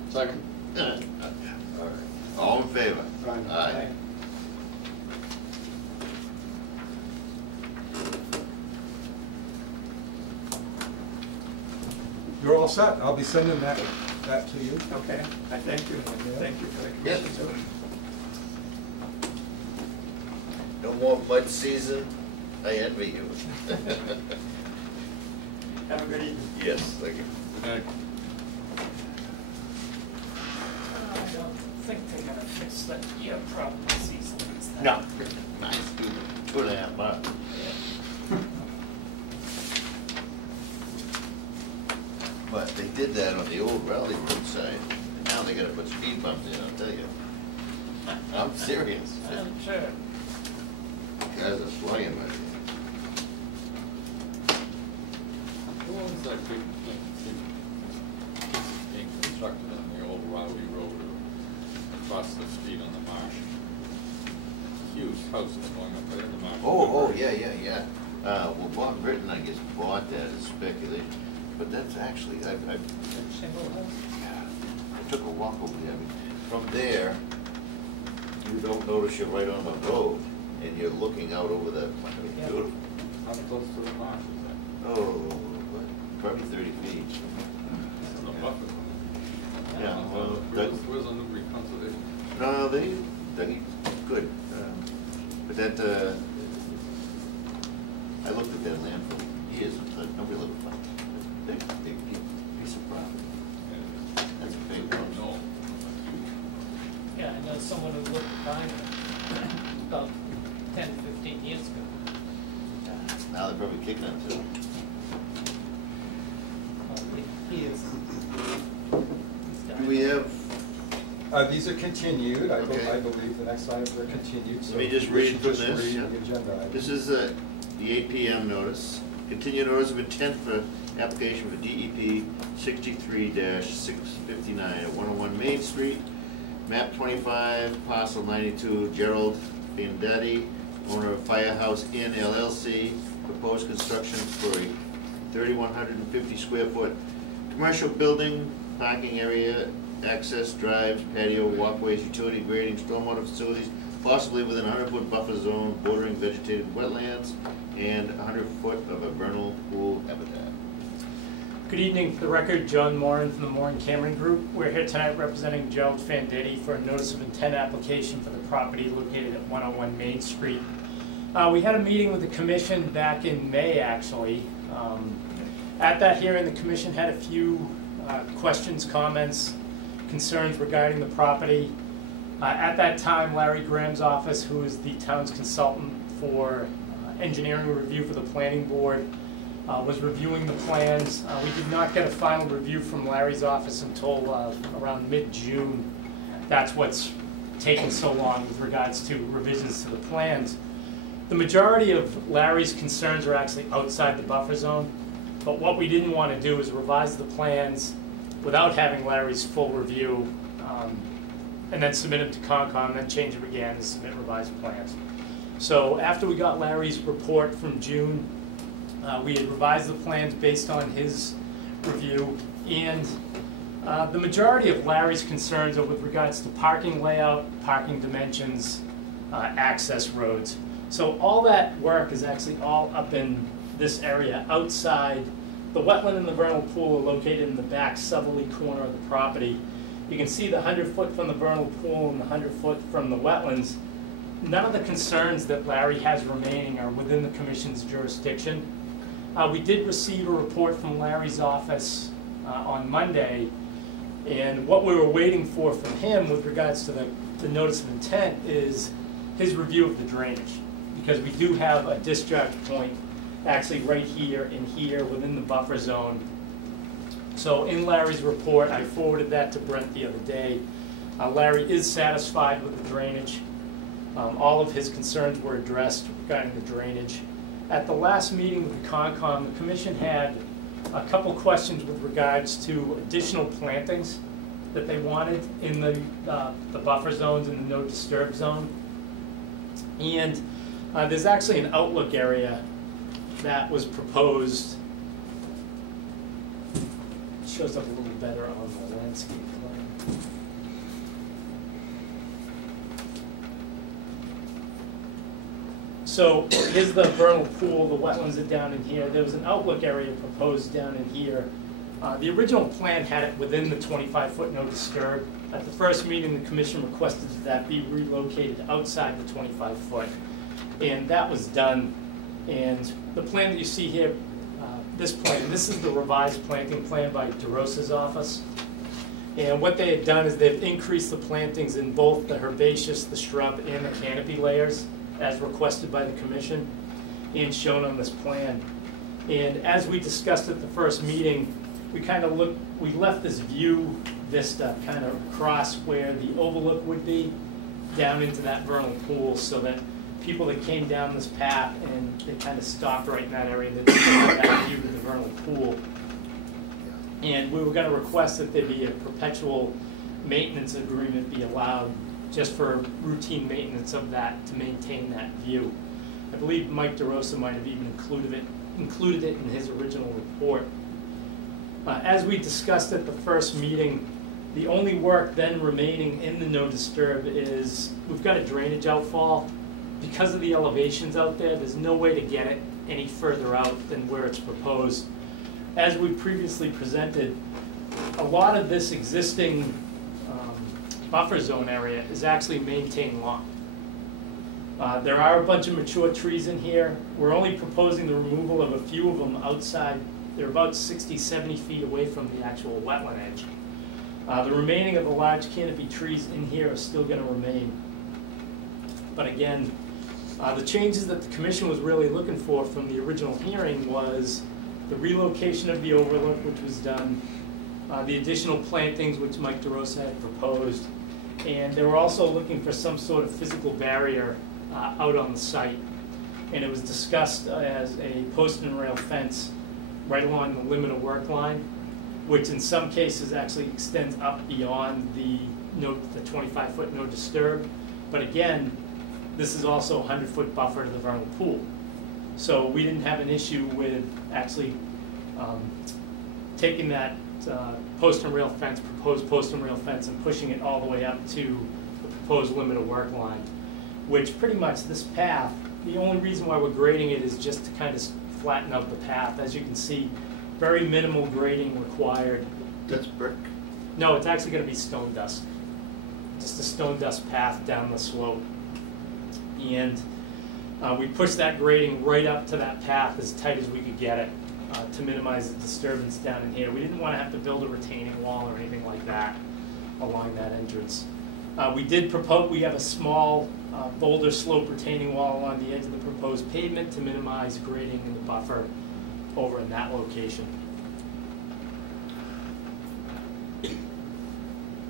Second. All right. All in favor? Aye. You're all set. I'll be sending that to you. Okay, I thank you. Thank you for the Yes. commission too. No more mud season. I envy you. Have a good evening. Yes, thank you. Good night. I don't think they're gonna fix that year problem season. is that? No. Nice, 2.5 months. But they did that on the old Raleigh Road side, and now they gotta put speed bumps in, I'll tell you. I'm serious. I'm sure. Guys are flying right here. Who owns that big being constructed on the old Rowley Road across the street on the marsh? Huge houses going up there in the marsh. Oh, yeah. Well, Bob Britton, I guess, bought that as speculation, but that's actually, I Shingle house? took a walk over there. I mean, from there, you don't notice you're right on the road, and you're looking out over the, Yeah. beautiful. How close to the marsh is that? Oh, what, probably 30 feet. It's in the buffer zone. Yeah, well, Where's the Newbury Conservation? No, they good. But that, I looked at that land for years, and thought, nobody lived on it. Big piece of property. That's a big one. No. Yeah, I know someone who looked behind it about 10, 15 years ago. Now they're probably kicking it too. Well, he is. Do we have, These are continued. I Okay. believe the next items are continued. so let me just we read should from just this. read yeah. the agenda items. This is the 8 PM notice. Continued notice of intent for application for DEP 63-659 at 101 Main Street, map 25, parcel 92, Gerald Vendetti, owner of Firehouse Inn LLC, proposed construction for a 3,150 square foot commercial building, parking area, access drives, patio, walkways, utility grading, stormwater facilities, possibly within a 100-foot buffer zone bordering vegetated wetlands, and 100-foot of a vernal pool habitat. Good evening. For the record, John Moran from the Moran Cameron Group. We're here tonight representing Gerald Fandetti for a notice of intent application for the property located at 101 Main Street. We had a meeting with the commission back in May, actually. At that hearing, the commission had a few questions, comments, concerns regarding the property. At that time, Larry Graham's office, who is the town's consultant for engineering review for the planning board, was reviewing the plans. We did not get a final review from Larry's office until around mid-June. That's what's taken so long with regards to revisions to the plans. The majority of Larry's concerns are actually outside the buffer zone, but what we didn't want to do is revise the plans without having Larry's full review, and then submit them to ConCom, then change them again and submit revised plans. So after we got Larry's report from June, we had revised the plans based on his review, and the majority of Larry's concerns are with regards to parking layout, parking dimensions, access roads. So all that work is actually all up in this area outside. The wetland and the vernal pool are located in the back southerly corner of the property. You can see the 100-foot from the vernal pool and the 100-foot from the wetlands. None of the concerns that Larry has remaining are within the commission's jurisdiction. We did receive a report from Larry's office on Monday, and what we were waiting for from him with regards to the notice of intent is his review of the drainage, because we do have a discharge point actually right here and here within the buffer zone. So in Larry's report, I forwarded that to Brent the other day. Larry is satisfied with the drainage. All of his concerns were addressed regarding the drainage. At the last meeting with the ConCom, the commission had a couple questions with regards to additional plantings that they wanted in the buffer zones and the no disturb zone. And there's actually an outlook area that was proposed. It shows up a little better on the landscape plan. So here's the vernal pool, the wetlands are down in here. There was an outlook area proposed down in here. The original plan had it within the 25-foot no disturb. At the first meeting, the commission requested that be relocated outside the 25-foot. And that was done. And the plan that you see here, this is the revised planting plan by DeRosa's office. And what they had done is they've increased the plantings in both the herbaceous, the shrub, and the canopy layers, as requested by the commission and shown on this plan. And as we discussed at the first meeting, we left this view vista kind of across where the overlook would be down into that vernal pool, so that people that came down this path and they kind of stopped right in that area and they didn't have that view to the vernal pool. And we were going to request that there be a perpetual maintenance agreement be allowed just for routine maintenance of that, to maintain that view. I believe Mike DeRosa might have even included it in his original report. As we discussed at the first meeting, the only work then remaining in the no disturb is we've got a drainage outfall. Because of the elevations out there, there's no way to get it any further out than where it's proposed. As we previously presented, a lot of this existing buffer zone area is actually maintained lawn. There are a bunch of mature trees in here. We're only proposing the removal of a few of them outside. They're about 60, 70 feet away from the actual wetland edge. The remaining of the large canopy trees in here are still going to remain. But again, the changes that the commission was really looking for from the original hearing was the relocation of the overlook, which was done, the additional plantings, which Mike DeRosa had proposed, and they were also looking for some sort of physical barrier out on the site. And it was discussed as a post and rail fence right along the limit of work line, which in some cases actually extends up beyond the 25-foot no disturb. But again, this is also a 100-foot buffer to the vernal pool. So we didn't have an issue with actually taking that post and rail fence, proposed post and rail fence, and pushing it all the way up to the proposed limit of work line, which pretty much this path, the only reason why we're grading it is just to kind of flatten out the path. As you can see, very minimal grading required. That's brick? No, it's actually going to be stone dust. Just a stone dust path down the slope. And we pushed that grading right up to that path as tight as we could get it to minimize the disturbance down in here. We didn't want to have to build a retaining wall or anything like that along that entrance. We did propose, we have a small boulder slope retaining wall along the edge of the proposed pavement to minimize grading in the buffer over in that location.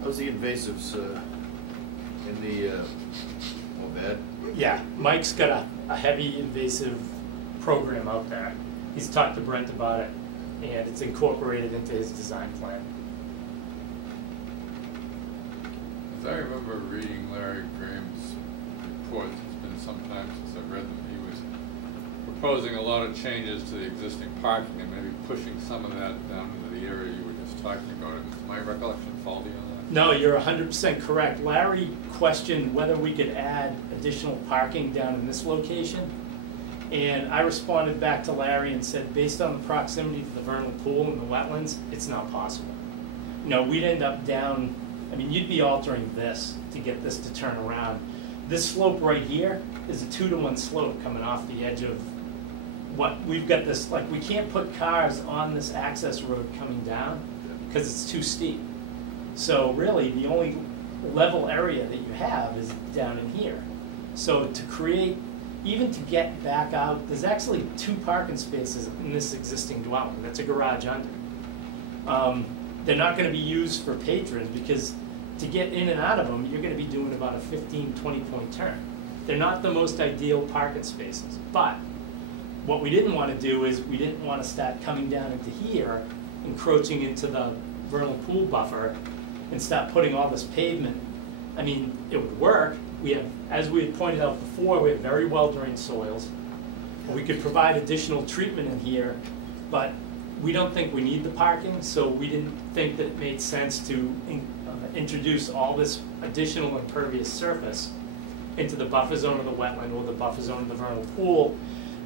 How's the invasives in the, oh, bad? Yeah, Mike's got a heavy invasive program out there. He's talked to Brent about it, and it's incorporated into his design plan. As I remember reading Larry Graham's reports, it's been some time since I've read them, he was proposing a lot of changes to the existing parking and maybe pushing some of that down into the area you were just talking about. Is my recollection faulty on that? No, you're 100% correct. Larry questioned whether we could add additional parking down in this location. And I responded back to Larry and said, based on the proximity to the vernal pool and the wetlands, it's not possible. You know, we'd end up down, I mean, you'd be altering this to get this to turn around. This slope right here is a 2-to-1 slope coming off the edge of what, we've got this, like, we can't put cars on this access road coming down because it's too steep. So really, the only level area that you have is down in here. So to create, even to get back out, there's actually 2 parking spaces in this existing dwelling. That's a garage under. They're not going to be used for patrons because to get in and out of them, you're going to be doing about a 15, 20-point turn. They're not the most ideal parking spaces. But what we didn't want to do is we didn't want to start coming down into here, encroaching into the vernal pool buffer, and start putting all this pavement. I mean, it would work. We have, as we had pointed out before, we have very well-drained soils. We could provide additional treatment in here, but we don't think we need the parking, so we didn't think that it made sense to introduce all this additional impervious surface into the buffer zone of the wetland or the buffer zone of the vernal pool.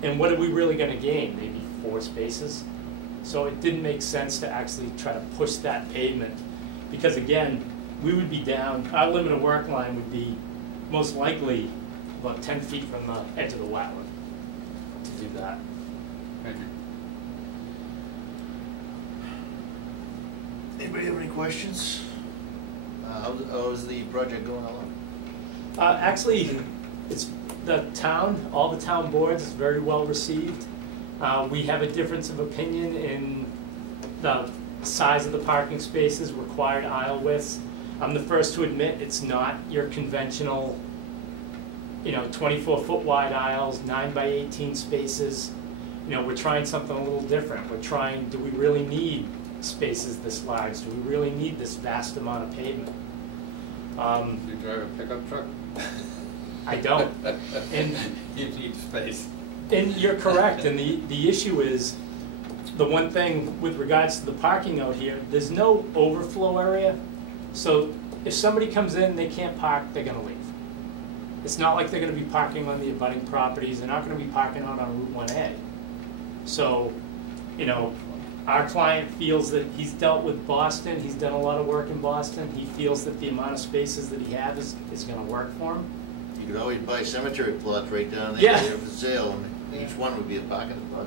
And what are we really going to gain? Maybe 4 spaces? So it didn't make sense to actually try to push that pavement, because again, we would be down, our limit of work line would be most likely about 10 feet from the edge of the wetland to do that. Thank you. Anybody have any questions? How's the project going along? Actually, it's the town, all the town boards, is very well received. We have a difference of opinion in the size of the parking spaces, required aisle widths. I'm the first to admit it's not your conventional, you know, 24-foot wide aisles, 9x18 spaces. You know, we're trying something a little different. We're trying, do we really need spaces this large? Do we really need this vast amount of pavement? Do you drive a pickup truck? I don't. And you need space. And you're correct, and the issue is, the one thing with regards to the parking out here, there's no overflow area. So if somebody comes in, they can't park, they're gonna leave. It's not like they're gonna be parking on the abutting properties, they're not gonna be parking out on Route 1A. So, you know, our client feels that he's dealt with Boston, he's done a lot of work in Boston, he feels that the amount of spaces that he has is gonna work for him. You could always buy cemetery plots right down there Yeah. for sale, and each one would be a parking spot.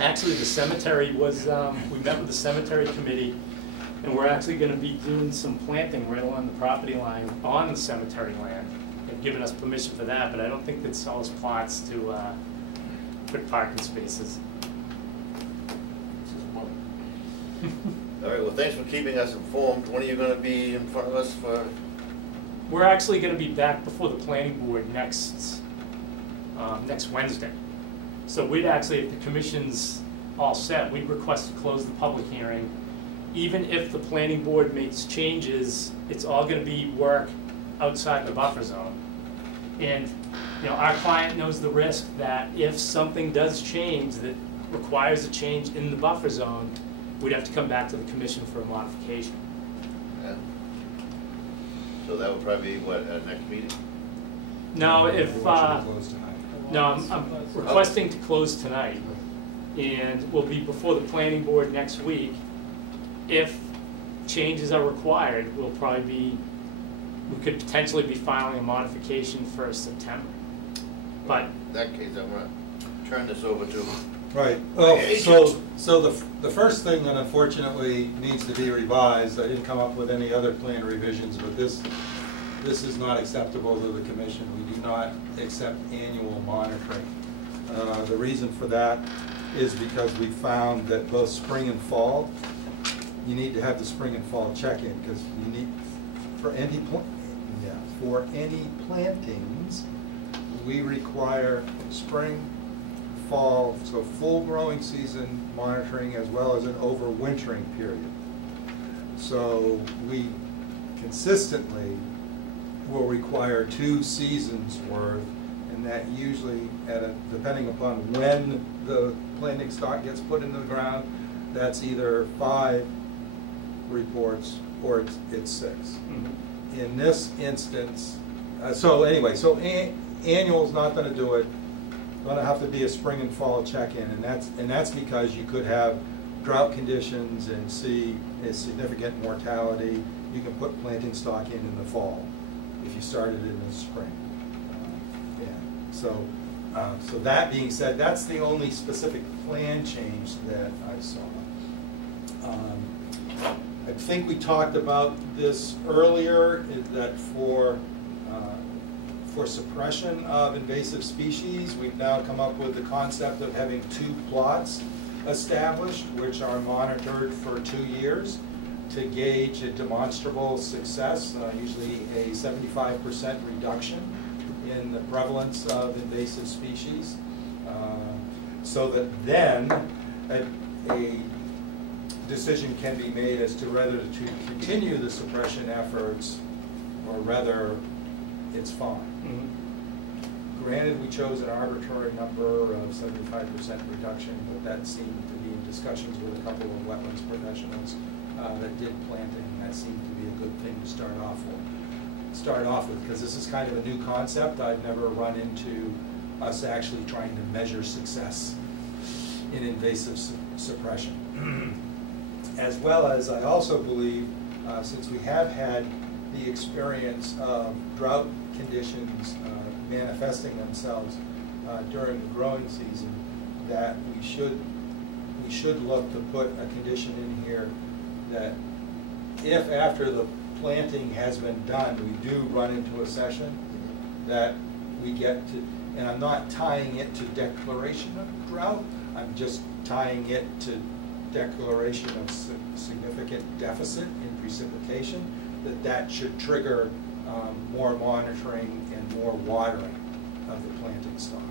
Actually, the cemetery was, we met with the cemetery committee, and we're actually gonna be doing some planting right along the property line on the cemetery land. They've given us permission for that, but I don't think they'd sell us plots to put parking spaces. All right, well, thanks for keeping us informed. When are you gonna be in front of us for? We're actually gonna be back before the planning board next Wednesday. So we'd actually, if the commission's all set, we'd request to close the public hearing. Even if the planning board makes changes, it's all gonna be work outside the buffer zone. And, you know, our client knows the risk that if something does change that requires a change in the buffer zone, we'd have to come back to the commission for a modification. Yeah. So that would probably be what, next meeting? No, We if, want you to close tonight. no, I'm requesting to close tonight, and we'll be before the planning board next week. If changes are required, we'll probably be, we could potentially be filing a modification for September. But In that case, I'm gonna turn this over to, Right, well, so the first thing that unfortunately needs to be revised, I didn't come up with any other plan revisions, but this is not acceptable to the commission. We do not accept annual monitoring. The reason for that is because we found that both spring and fall, you need to have the spring and fall check-in, because you need, for any plantings, we require spring, fall, so full growing season monitoring as well as an overwintering period. So we consistently will require 2 seasons worth, and that usually depending upon when the planting stock gets put into the ground, that's either 5 reports or it's 6. mm-hmm. In this instance, so anyway, so annual's not going to do it. Going to have to be a spring and fall check-in, and that's because you could have drought conditions and see a significant mortality. You can put planting stock in the fall if you started in the spring. So that being said, that's the only specific plan change that I saw. I think we talked about this earlier, that for suppression of invasive species, we've now come up with the concept of having 2 plots established, which are monitored for 2 years to gauge a demonstrable success, usually a 75% reduction in the prevalence of invasive species, so that then a decision can be made as to whether to continue the suppression efforts or whether it's fine. Mm-hmm. Granted, we chose an arbitrary number of 75% reduction, but that seemed to be in discussions with a couple of wetlands professionals that did planting. That seemed to be a good thing to start off with, because this is kind of a new concept. I've never run into us actually trying to measure success in invasive suppression. As well as I also believe, since we have had the experience of drought conditions manifesting themselves during the growing season, that we should look to put a condition in here that if after the planting has been done, we do run into a session, that we get to, and I'm not tying it to declaration of drought, I'm just tying it to declaration of significant deficit in precipitation, that should trigger more monitoring and more watering of the planting stock.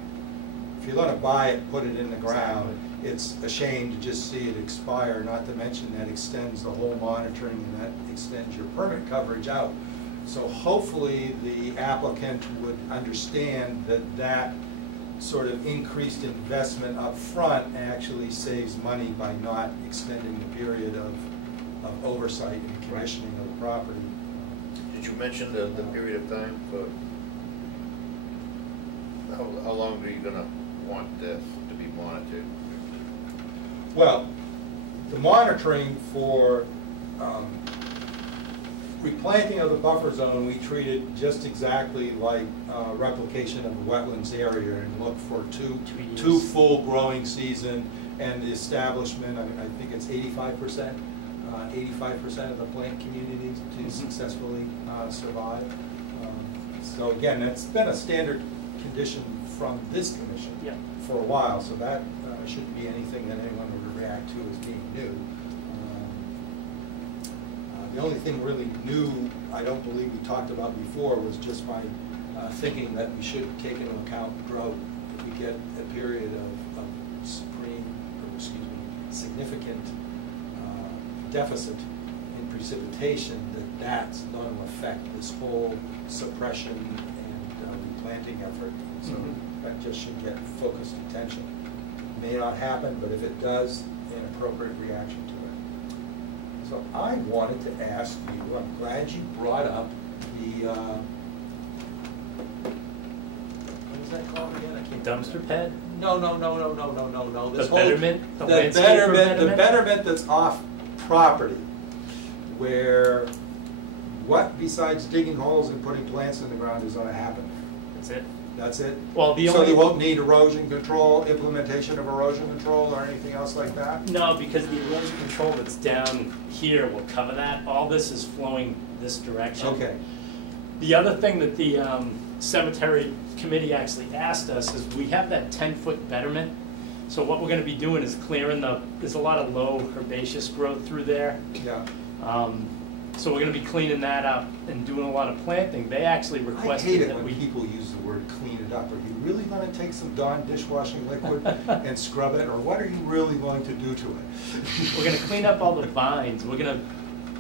If you're going to buy it, put it in the ground, it's a shame to just see it expire, not to mention that extends the whole monitoring and that extends your permit coverage out. So hopefully the applicant would understand that that sort of increased investment up front actually saves money by not extending the period of oversight and commissioning of the property. did you mention the period of time for, how long are you gonna want this to be monitored? Well, the monitoring for replanting of the buffer zone, we treated just exactly like replication of the wetlands area, and look for two full growing season, and the establishment, I think it's 85%, 85% of the plant communities to successfully survive. So again, that's been a standard condition from this commission for a while, so that shouldn't be anything that anyone would react to as being new. The only thing really new I don't believe we talked about before was just my thinking that we should take into account drought. If we get a period of significant deficit in precipitation, that's going to affect this whole suppression and planting effort. So Mhm. that just should get focused attention. May not happen, but if it does, an appropriate reaction to it. So I wanted to ask you, I'm glad you brought up the, what is that called again? I can't remember. Dumpster pad? No. The This whole- betterment? The The landscaper betterment, the betterment? betterment that's off property, where what besides digging holes and putting plants in the ground is gonna happen? That's it. That's it? Well, the So only. they won't need erosion control, implementation of erosion control or anything else like that? No, because the erosion control that's down here will cover that. All this is flowing this direction. Okay, The other thing that the cemetery committee actually asked us is we have that 10-foot betterment. So what we're gonna be doing is clearing there's a lot of low herbaceous growth through there. yeah. So we're gonna be cleaning that up and doing a lot of planting. They actually I hate requested it that when we. people use the word clean it up. Are you really gonna take some Dawn dishwashing liquid and scrub it, or what are you really going to do to it? We're gonna clean up all the vines. We're gonna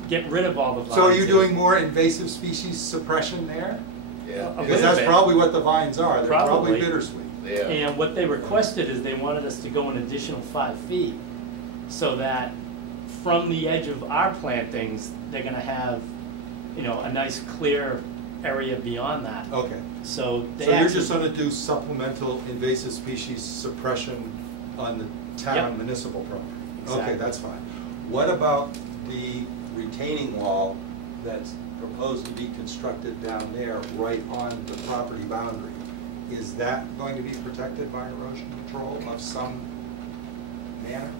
get rid of all the vines. So are you doing more invasive species suppression there? Yeah. A Because little that's bit. probably what the vines are. They're probably Probably. bittersweet. Yeah. And what they requested is they wanted us to go an additional 5 feet, so that from the edge of our plantings, they're gonna have, a nice clear area beyond that. Okay. So they So you're actually. just gonna do supplemental invasive species suppression on the town Yep. municipal property? Exactly. Okay, that's fine. What about the retaining wall that's proposed to be constructed down there, right on the property boundary? Is that going to be protected by erosion control of some manner?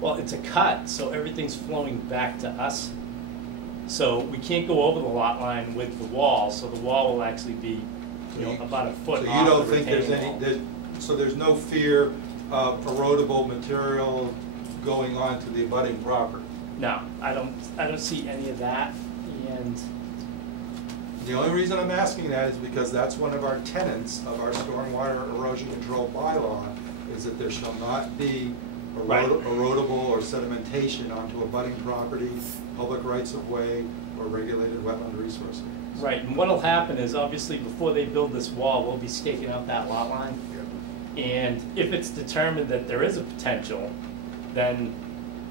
Well, it's a cut, so everything's flowing back to us. So we can't go over the lot line with the wall, so the wall will actually be, about a foot So you off don't the think there's retaining any, wall. so there's no fear of erodible material going on to the abutting property? No, I don't see any of that, and, The only reason I'm asking that is because that's one of our tenets of our stormwater erosion control bylaw, is that there shall not be Right. erodible or sedimentation onto abutting property, public rights of way, or regulated wetland resource areas. right, and what'll happen is, obviously, before they build this wall, we'll be staking out that lot line. And if it's determined that there is a potential, then,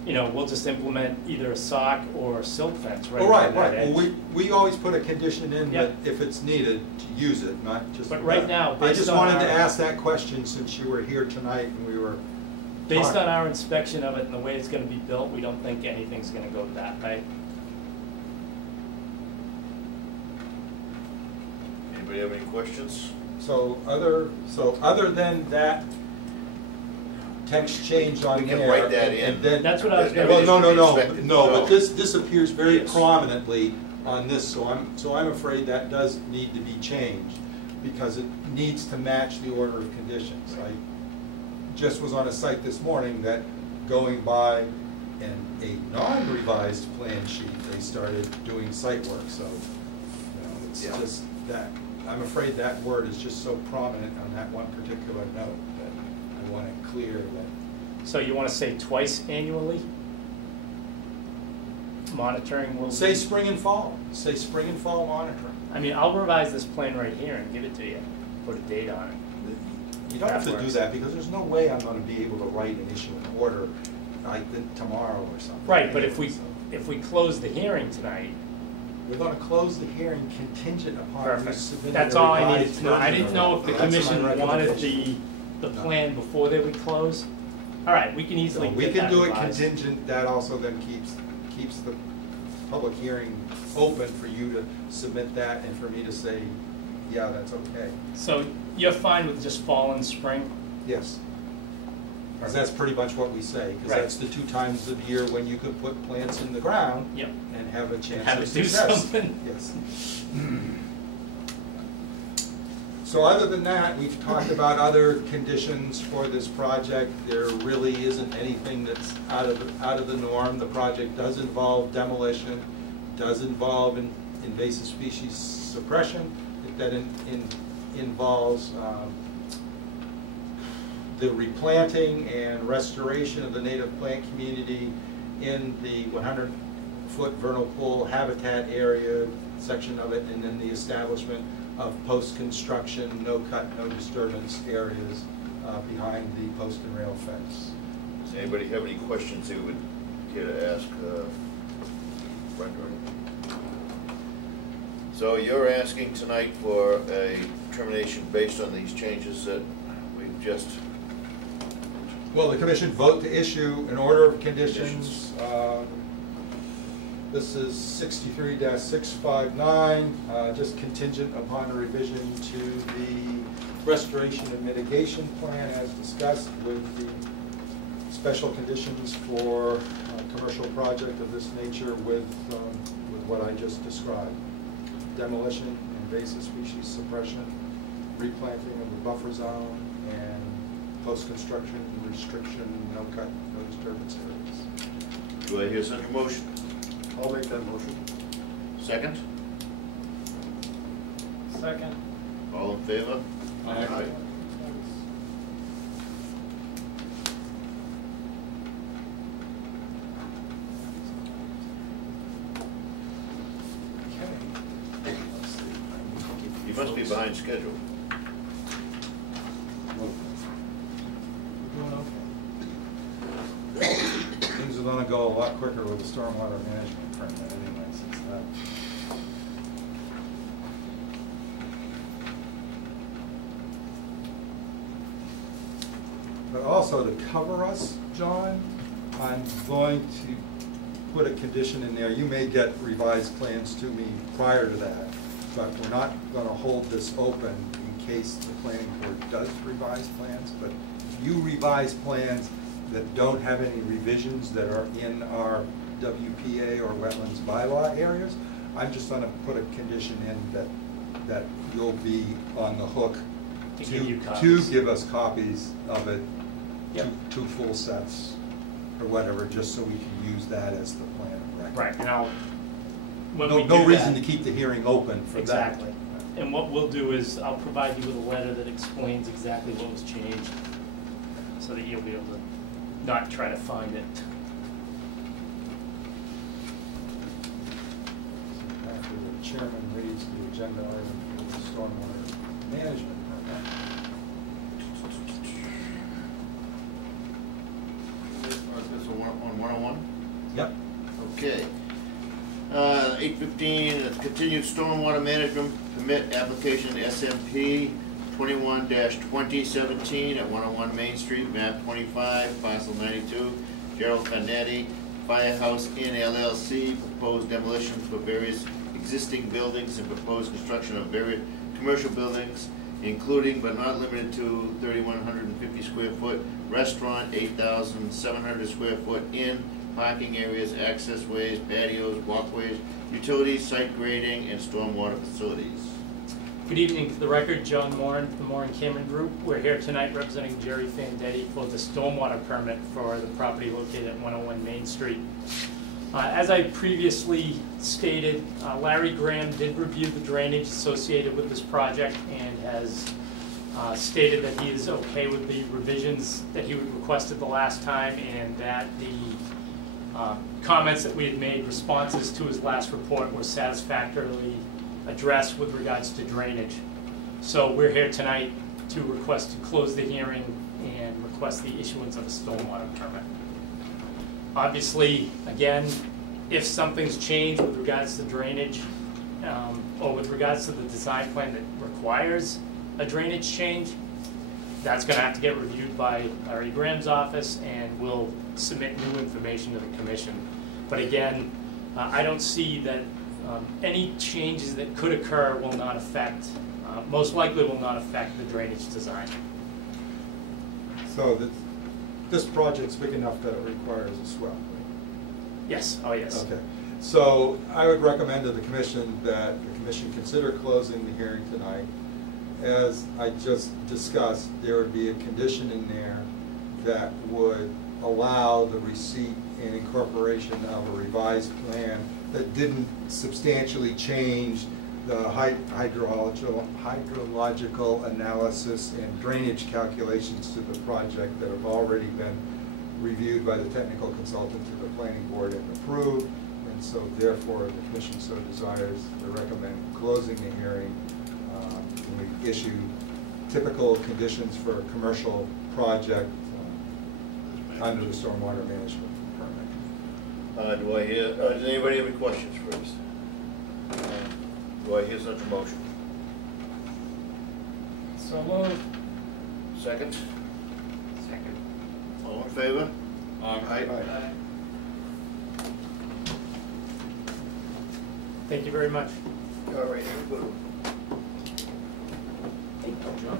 we'll just implement either a sock or a silt fence right Oh, around right, that right. Well, edge. we always put a condition in that Yep. if it's needed, to use it, not just. But right now, I based just on wanted to our- ask that question since you were here tonight and we were. Based talking. on our inspection of it and the way it's gonna be built, we don't think anything's gonna go that way. Anybody have any questions? So other than that text change on We there. can write that and- in. and then- That's what I was gonna- Well, no, Everything's but inspected. this appears very Yes. prominently on this, so I'm afraid that does need to be changed, because it needs to match the order of conditions. I just was on a site this morning that, going by a non-revised plan sheet, they started doing site work, so, it's Yeah. just that, I'm afraid that word is just so prominent on that one particular note that I want it clear that. So you wanna say twice annually? Monitoring will. Say spring and fall, monitoring. I mean, I'll revise this plan right here and give it to you, put a date on it. You don't have That to do works. that, because there's no way I'm gonna be able to write and issue an order like tomorrow or something. Right, but if anyway, we so. close the hearing tonight, We're gonna close the hearing contingent upon you perfect. submitting That's a all I needed revised to know. I version didn't of know it. if the That's my commission wanted recommendation. the No. plan before they would close. All right, we can So easily we get can that do it revised. contingent, that also then keeps the public hearing open for you to submit that and for me to say, yeah, that's okay. So you're fine with just fall and spring? Yes. Because that's pretty much what we say, because Right. that's the 2 times of the year when you could put plants in the ground Yep. and have a chance Have of it do success. something. Yes. So other than that, we've talked about other conditions for this project. There really isn't anything that's out of the norm. The project does involve demolition, does involve invasive species suppression. That involves the replanting and restoration of the native plant community in the 100-foot vernal pool habitat area section of it, and then the establishment of post-construction, no-cut, no disturbance areas behind the post and rail fence. Does anybody have any questions they would care to ask Brenda? So you're asking tonight for a determination based on these changes that we've just... Well, the commission vote to issue an order of conditions. This is 63-659, just contingent upon a revision to the restoration and mitigation plan as discussed with the special conditions for a commercial project of this nature with what I just described. Demolition, invasive species suppression, replanting of the buffer zone, and post-construction restriction, no cut, no disturbance areas. Do I hear such a motion? I'll make that motion. Second? Second. All in favor? Aye. You must be behind schedule. Things are gonna go a lot quicker with the stormwater management permit anyway, since that. But also to cover us, John, I'm going to put a condition in there. You may get revised plans to me prior to that, but we're not gonna hold this open in case the planning board does revise plans. But if you revise plans that don't have any revisions that are in our WPA or wetlands bylaw areas, I'm just gonna put a condition in that you'll be on the hook To give you to copies. give us copies of it, Yep. two full sets or whatever, just so we can use that as the plan of record. Right, and I'll, when No, we do no reason to that- keep the hearing open for that. Exactly. And what we'll do is I'll provide you with a letter that explains exactly what was changed, so that you'll be able to not try to find it. After the chairman reads the agenda item for the stormwater management permit. This on 101? Yep. Okay. 8:15, continued stormwater management permit application SMP 21-2017 at 101 Main Street, map 25, parcel 92, Gerald Fandetti, Firehouse Inn LLC, proposed demolition for various existing buildings and proposed construction of various commercial buildings, including but not limited to 3,150 square foot restaurant, 8,700 square foot inn, parking areas, access ways, patios, walkways, utilities, site grading, and stormwater facilities. Good evening. For the record, John Moran from the Moran Cameron Group. We're here tonight representing Jerry Fandetti for the stormwater permit for the property located at 101 Main Street. As I previously stated, Larry Graham did review the drainage associated with this project and has stated that he is okay with the revisions that he requested the last time, and that the comments that we had made, responses to his last report, were satisfactorily addressed with regards to drainage. So we're here tonight to request to close the hearing and request the issuance of a stormwater permit. Obviously, again, if something's changed with regards to drainage, or with regards to the design plan that requires a drainage change, that's gonna have to get reviewed by Larry Graham's office, and we'll submit new information to the commission. But again, I don't see that any changes that could occur will not affect, most likely will not affect the drainage design. So this project's big enough that it requires a swell. Yes, oh yes. Okay, so I would recommend to the commission that the commission consider closing the hearing tonight. As I just discussed, there would be a condition in there that would allow the receipt and incorporation of a revised plan that didn't substantially change the hydrological analysis and drainage calculations to the project that have already been reviewed by the technical consultant to the planning board and approved. And so therefore, the commission so desires to recommend closing the hearing We issue typical conditions for a commercial project under the stormwater management permit. Does anybody have any questions first? Do I hear such a motion? So moved. Second? Second. All in favor? Aye. Thank you very much. All right, have a good one. John?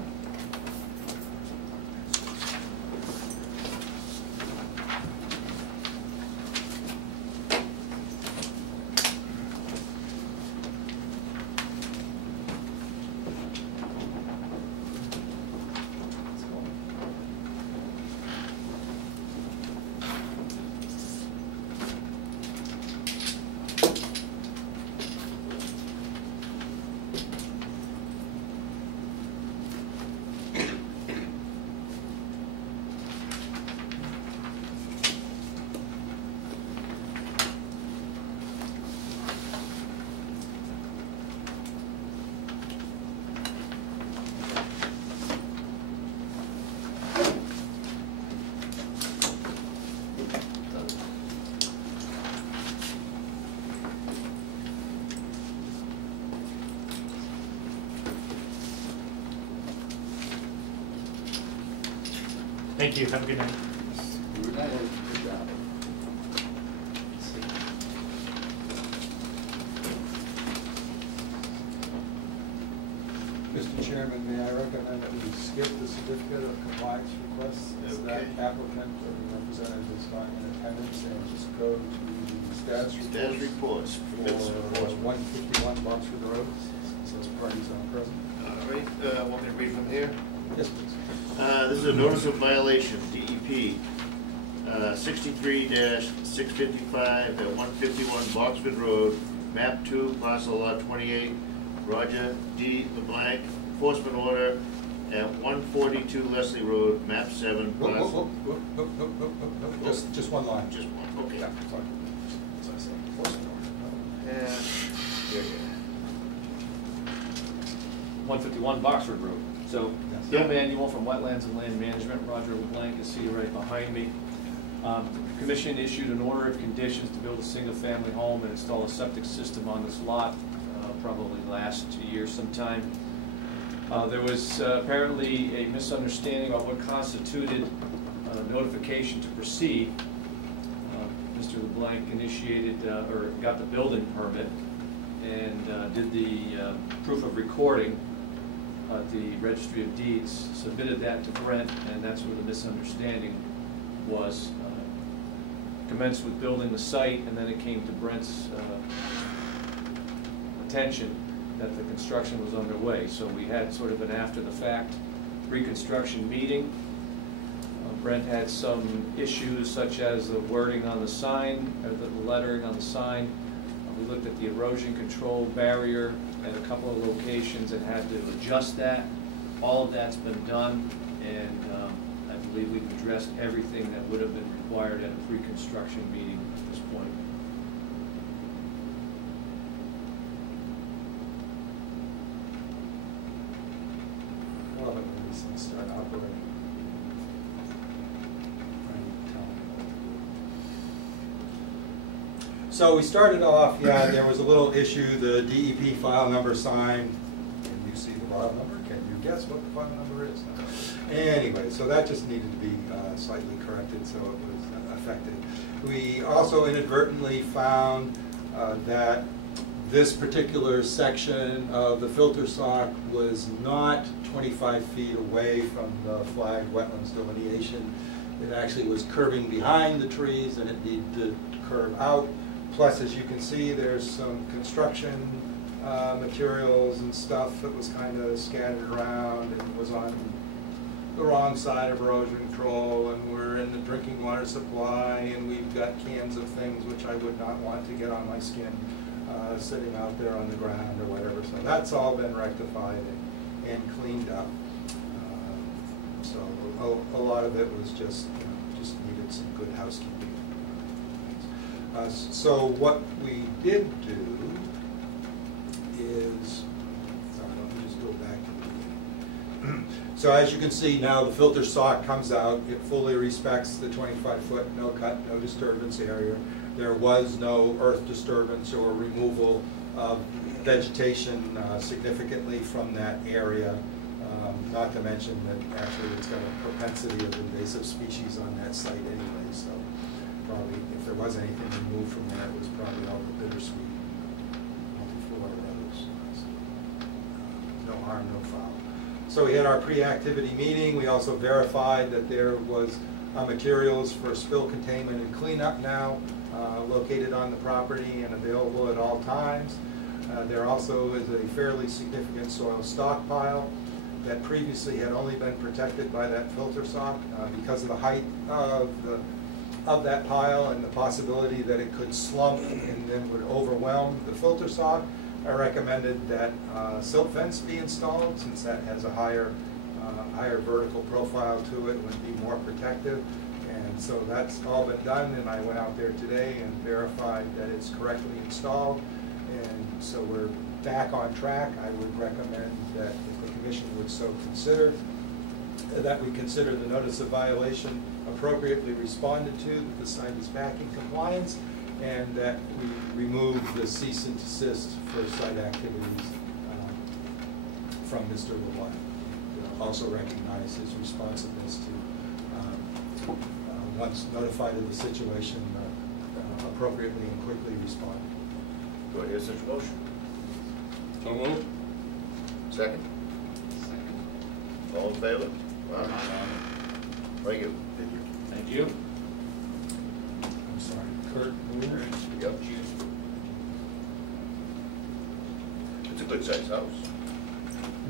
Thank you, have a good night. Good job. Mr. Chairman, may I recommend that we skip the certificate of compliance requests? As that Okay. applicant or the representative is not in attendance, and just go to the status Status reports, permits for reports. 151 Boxford Road, says parties are present. All right, want me to read from here? Yes, please. This is a notice of violation, DEP, 63-655 at 151 Boxford Road, map 2, parcel lot 28, Roger D. LeBlanc, enforcement order at 142 Leslie Road, map 7, Whoop, parcel. whoop, whoop, whoop, whoop, whoop, whoop. Just one line. Just one, okay. Yeah, sorry. As I said, enforcement order. Yeah, here, here. 151 Boxford Road. So, Yes. Bill Manuel from Wetlands and Land Management, Roger LeBlanc is seated right behind me. The Commission issued an order of conditions to build a single-family home and install a septic system on this lot, probably last year sometime. There was apparently a misunderstanding about what constituted notification to proceed. Mr. LeBlanc initiated, or got the building permit and did the proof of recording at the Registry of Deeds, submitted that to Brent, and that's where the misunderstanding was. Commenced with building the site, and then it came to Brent's attention that the construction was underway. So we had sort of an after-the-fact reconstruction meeting. Brent had some issues such as the wording on the sign, or the lettering on the sign. We looked at the erosion control barrier at a couple of locations and had to adjust that. All of that's been done, and I believe we've addressed everything that would have been required at a pre-construction meeting at this point. Well, let me start operating. So we started off, yeah, there was a little issue, the DEP file number signed. Can you see the file number? Can you guess what the file number is? Anyway, so that just needed to be slightly corrected, so it was affected. We also inadvertently found that this particular section of the filter sock was not 25 feet away from the flagged wetlands delineation. It actually was curving behind the trees, and it needed to curve out. Plus, as you can see, there's some construction materials and stuff that was kind of scattered around and was on the wrong side of erosion control, and we're in the drinking water supply, and we've got cans of things which I would not want to get on my skin sitting out there on the ground or whatever. So that's all been rectified and cleaned up. So a lot of it was just, just needed some good housekeeping. So what we did do is, sorry, let me just go So as you can see now, the filter sock comes out. It fully respects the 25-foot no cut, no disturbance area. There was no earth disturbance or removal of vegetation significantly from that area. Not to mention that actually it's got a propensity of invasive species on that site anyway, so probably if there was anything removed from there, it was probably all the bittersweet multiflora rose. No harm, no foul. So we had our pre-activity meeting. We also verified that there was materials for spill containment and cleanup now located on the property and available at all times. There also is a fairly significant soil stockpile that previously had only been protected by that filter sock because of the height of that pile and the possibility that it could slump and then would overwhelm the filter sock. I recommended that silt fence be installed, since that has a higher vertical profile to it and would be more protective. And so that's all been done, and I went out there today and verified that it's correctly installed. And so we're back on track. I would recommend that if the commission would so consider, that we consider the notice of violation appropriately responded to, that the site is back in compliance, and that we remove the cease and desist for site activities from Mr. LeBlanc. Also recognize his responsiveness to, once notified of the situation, appropriately and quickly respond. Do I hear such a motion? So moved. Second? All in favor? Thank you. Thank you. I'm sorry, Kurt moved. Yep. It's a good sized house.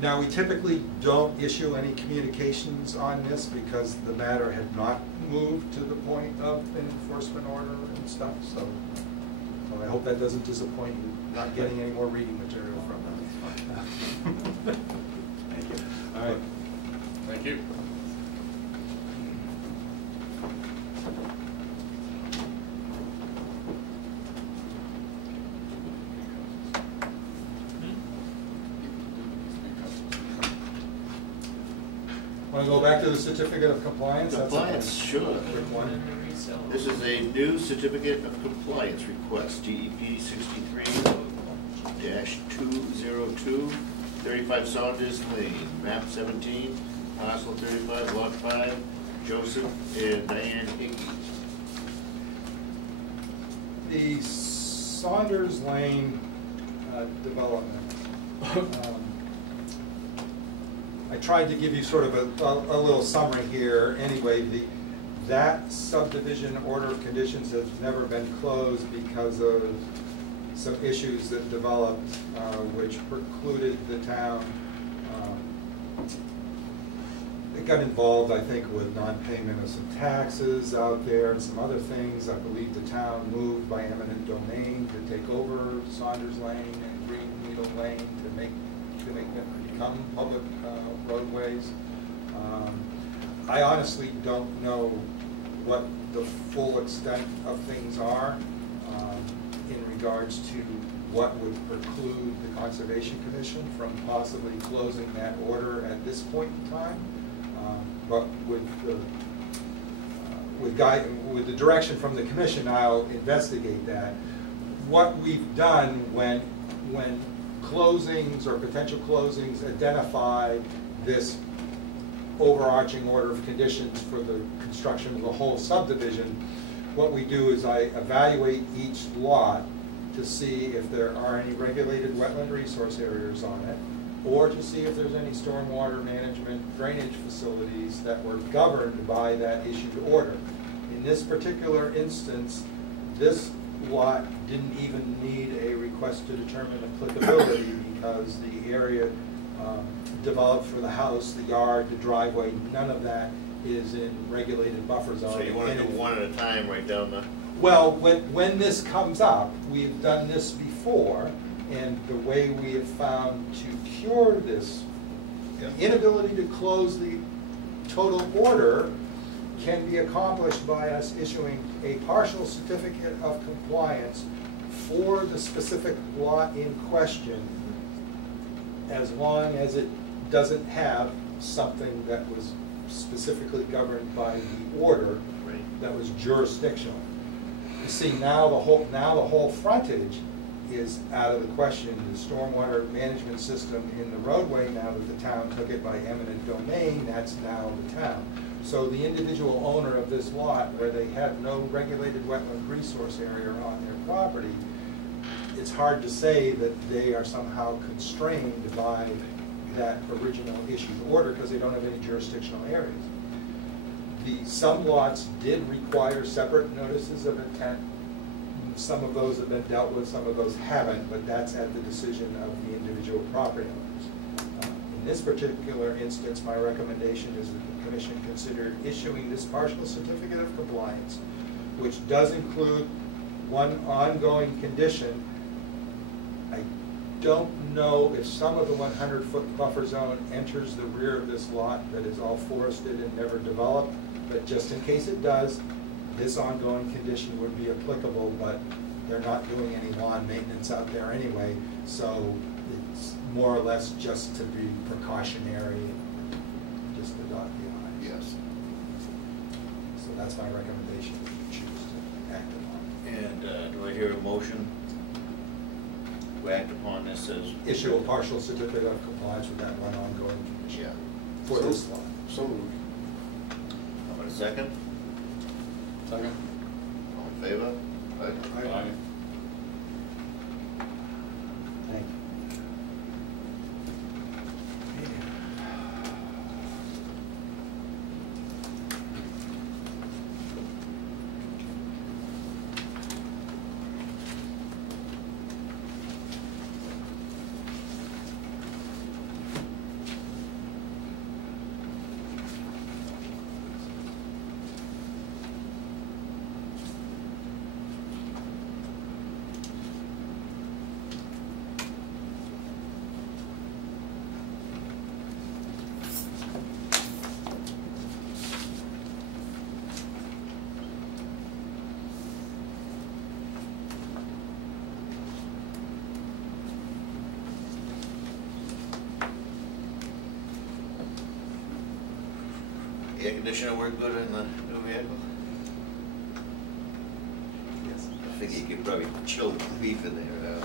Now, we typically don't issue any communications on this because the matter had not moved to the point of an enforcement order and stuff, so I hope that doesn't disappoint you, not getting any more reading material from them. Thank you. All right. Thank you. Want to go back to the certificate of compliance? Compliance, That's a sure. quick one. This is a new certificate of compliance request, DEP 63-202, 35 Saunders Lane, map 17, parcel 35, lot 5, Joseph and Diane Hickey. The Saunders Lane development. I tried to give you sort of a little summary here. Anyway, that subdivision order of conditions has never been closed because of some issues that developed which precluded the town. It got involved, I think, with non-payment of some taxes out there and some other things. I believe the town moved by eminent domain to take over Saunders Lane and Green Needle Lane to make them become public roadways. I honestly don't know what the full extent of things are in regards to what would preclude the Conservation Commission from possibly closing that order at this point in time. But with the direction from the commission, I'll investigate that. What we've done when closings or potential closings identify this overarching order of conditions for the construction of the whole subdivision, what we do is I evaluate each lot to see if there are any regulated wetland resource areas on it, or to see if there's any stormwater management drainage facilities that were governed by that issued order. In this particular instance, this lot didn't even need a request to determine applicability because the area developed for the house, the yard, the driveway, none of that is in regulated buffer zone. So you want to do one at a time right down the... Well, when this comes up, we've done this before, and the way we have found to cure this, the inability to close the total order can be accomplished by us issuing a partial certificate of compliance for the specific lot in question, as long as it doesn't have something that was specifically governed by the order that was jurisdictional. You see, now the whole frontage is out of the question. The stormwater management system in the roadway, now that the town took it by eminent domain, that's now the town. So the individual owner of this lot, where they have no regulated wetland resource area on their property, it's hard to say that they are somehow constrained by that original issued order because they don't have any jurisdictional areas. Some lots did require separate notices of intent. Some of those have been dealt with, some of those haven't, but that's at the decision of the individual property owners. In this particular instance, my recommendation is that the Commission consider issuing this partial certificate of compliance, which does include one ongoing condition. I don't know if some of the 100-foot buffer zone enters the rear of this lot that is all forested and never developed, but just in case it does, this ongoing condition would be applicable, but they're not doing any lawn maintenance out there anyway, so it's more or less just to be precautionary and just to dot the i's. Yes. So that's my recommendation if you choose to act upon. And do I hear a motion to act upon this as? Issue a partial certificate of compliance with that one ongoing condition. Yeah. For this lot. So moved. How about a second? Second. All in favor? Aye. Aye. Thank you. Air conditioner work good in the new vehicle? Yes. I think you could probably chill the beef in there.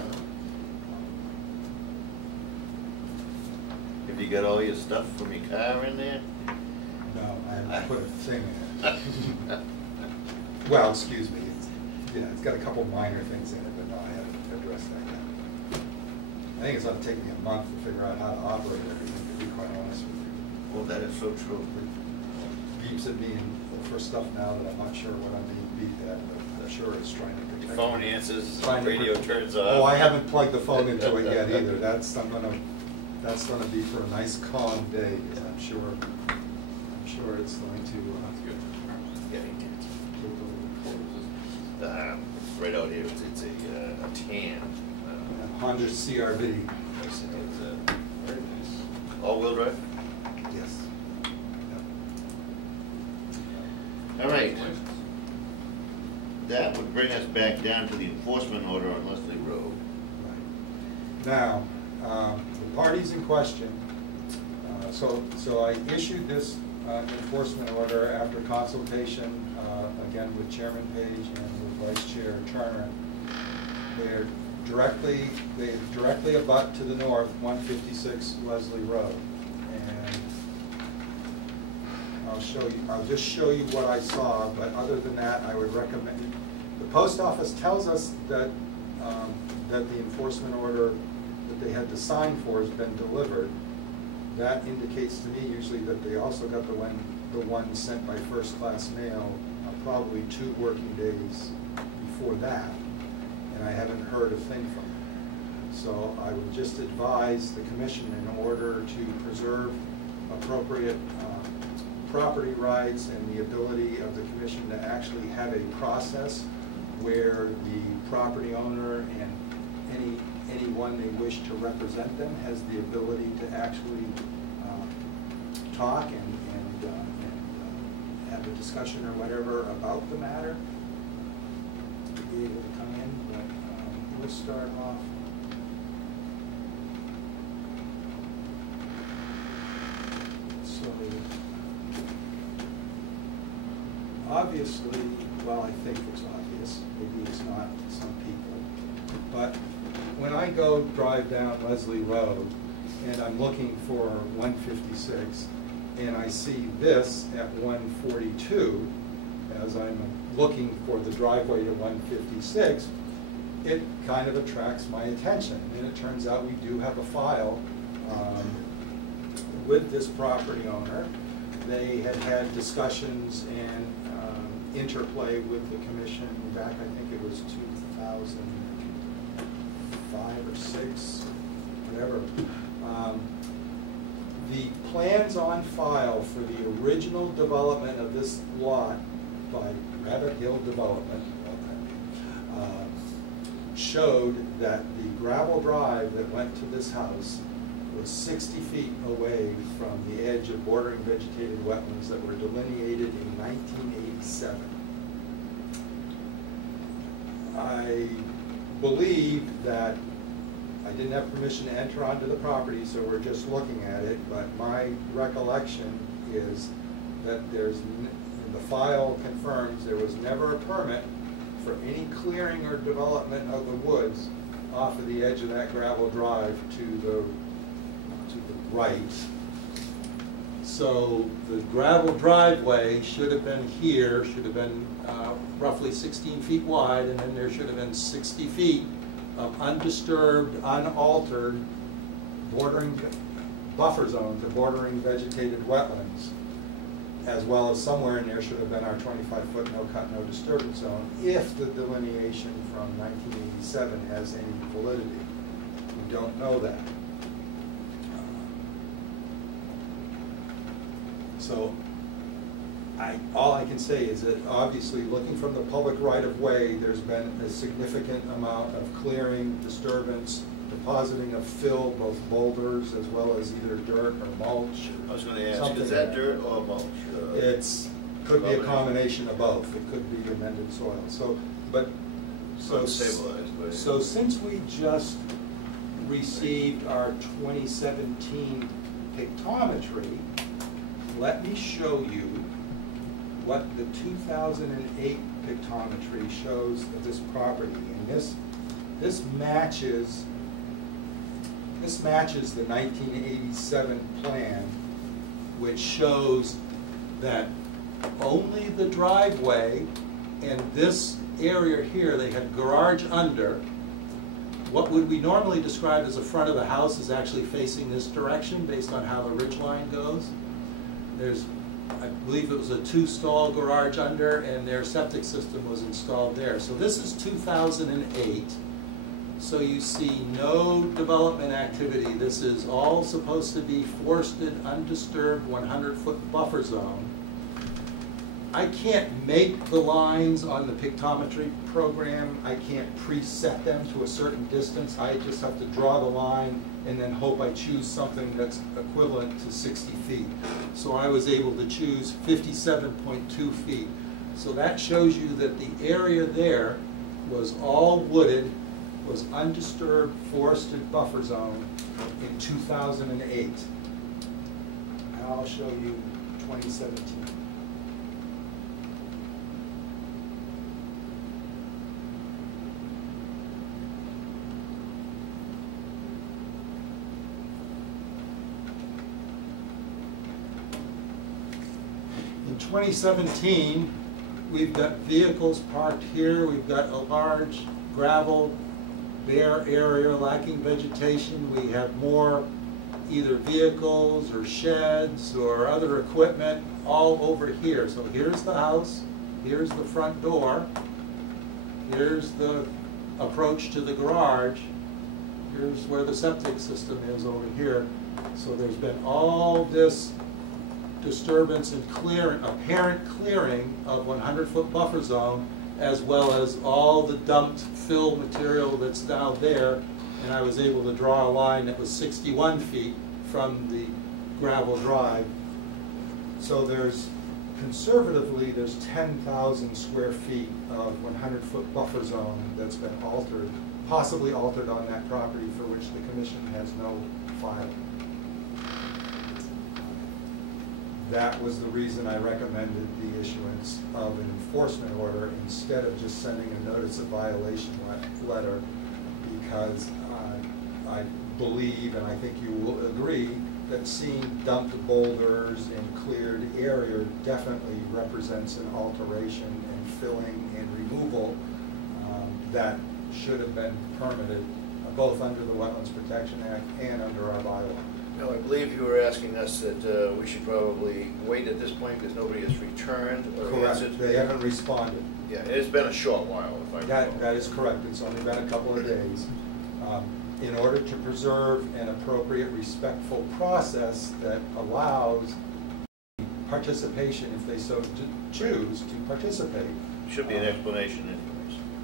Have you got all your stuff from your car in there? No, I haven't put a thing in it. Well, excuse me, it's got a couple minor things in it, but no, I haven't addressed that yet. I think it's gonna take me a month to figure out how to operate everything, to be quite honest with you. Oh, that is so true. It beeps at me for stuff now that I'm not sure what I'm being beeped at, but I'm sure it's trying to protect Your me. phone answers, Trying to radio turns off. Oh, I haven't plugged the phone into it yet either. That's gonna be for a nice calm day, because I'm sure it's going to, That's good. Yeah, right out here, it's a tan. Honda CRV. It's very nice. All-wheel drive? Yes. Yep. All right. That would bring us back down to the enforcement order on Leslie Road. Right. Now, the parties in question, so I issued this enforcement order after consultation, again with Chairman Page and with Vice Chair Turner. They directly abut to the north, 156 Leslie Road. And I'll just show you what I saw, but other than that, I would recommend, the post office tells us that, that the enforcement order that they had to sign for has been delivered. That indicates to me usually that they also got the one sent by first-class mail, probably 2 working days before that, and I haven't heard a thing from them. So I would just advise the commission, in order to preserve appropriate property rights and the ability of the commission to actually have a process where the property owner and anyone they wish to represent them has the ability to actually talk and have a discussion or whatever about the matter, to be able to come in, but we'll start off. obviously, well, I think it's obvious, maybe it's not to some people, but when I go drive down Leslie Road and I'm looking for 156 and I see this at 142 as I'm looking for the driveway to 156, it kind of attracts my attention. And it turns out we do have a file with this property owner. They had had discussions and interplay with the commission back, I think it was 2005 or 6, whatever. The plans on file for the original development of this lot by Rabbit Hill Development showed that the gravel drive that went to this house was 60 feet away from the edge of bordering vegetated wetlands that were delineated in 1987. I believe that I didn't have permission to enter onto the property, so we're just looking at it, but my recollection is that the file confirms there was never a permit for any clearing or development of the woods off of the edge of that gravel drive to the right. So the gravel driveway should have been here, should have been roughly 16 feet wide, and then there should have been 60 feet of undisturbed, unaltered bordering buffer zones or bordering vegetated wetlands, as well as somewhere in there should have been our 25-foot no-cut, no-disturbance zone, if the delineation from 1987 has any validity. We don't know that. So all I can say is that obviously looking from the public right-of-way, there's been a significant amount of clearing, disturbance, depositing of fill, both boulders as well as either dirt or mulch. I was going to ask, is that dirt or mulch? Could be a combination of both. It could be amended soil. So since we just received our 2017 pictometry, let me show you what the 2008 pictometry shows of this property. And this matches the 1987 plan, which shows that only the driveway and this area here, they had garage under. What would we normally describe as the front of the house is actually facing this direction based on how the ridge line goes. There's, I believe it was a 2-stall garage under, and their septic system was installed there. So this is 2008. So you see no development activity. This is all supposed to be forested, undisturbed, 100-foot buffer zone. I can't make the lines on the pictometry program. I can't preset them to a certain distance. I just have to draw the line and then hope I choose something that's equivalent to 60 feet. So I was able to choose 57.2 feet. So that shows you that the area there was all wooded, was undisturbed forested buffer zone in 2008. And I'll show you 2017. In 2017, we've got vehicles parked here. We've got a large gravel bare area lacking vegetation. We have more either vehicles or sheds or other equipment all over here. So here's the house, here's the front door, here's the approach to the garage, here's where the septic system is over here. So there's been all this disturbance and clearing, apparent clearing of 100-foot buffer zone, as well as all the dumped fill material that's down there. And I was able to draw a line that was 61 feet from the gravel drive. So there's, conservatively, there's 10,000 square feet of 100-foot buffer zone that's been altered, possibly altered on that property, for which the commission has no file. that was the reason I recommended the issuance of an enforcement order instead of just sending a notice of violation letter, because I believe, and I think you will agree, that seeing dumped boulders and cleared area definitely represents an alteration and filling and removal that should have been permitted both under the Wetlands Protection Act and under our bylaw. No, I believe you were asking us that we should probably wait at this point because nobody has returned or Correct, answered. they haven't responded. Yeah, it's been a short while, if I recall. That is correct, it's only been a couple of days. In order to preserve an appropriate, respectful process that allows participation, if they so choose to participate. Should be an explanation anyways.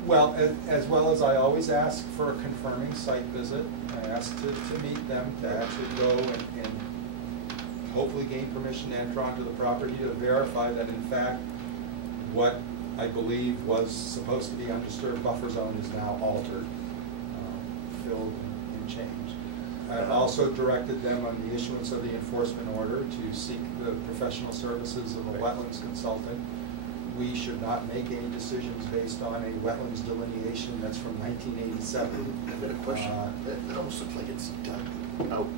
Well, as well as I always ask for a confirming site visit. I ask to meet them, to actually go and hopefully gain permission to enter onto the property to verify that in fact what I believe was supposed to be undisturbed buffer zone is now altered, filled and changed. I also directed them on the issuance of the enforcement order to seek the professional services of a wetlands consultant. We should not make any decisions based on a wetlands delineation that's from 1987. I've got a question. That almost looks like it's dug out.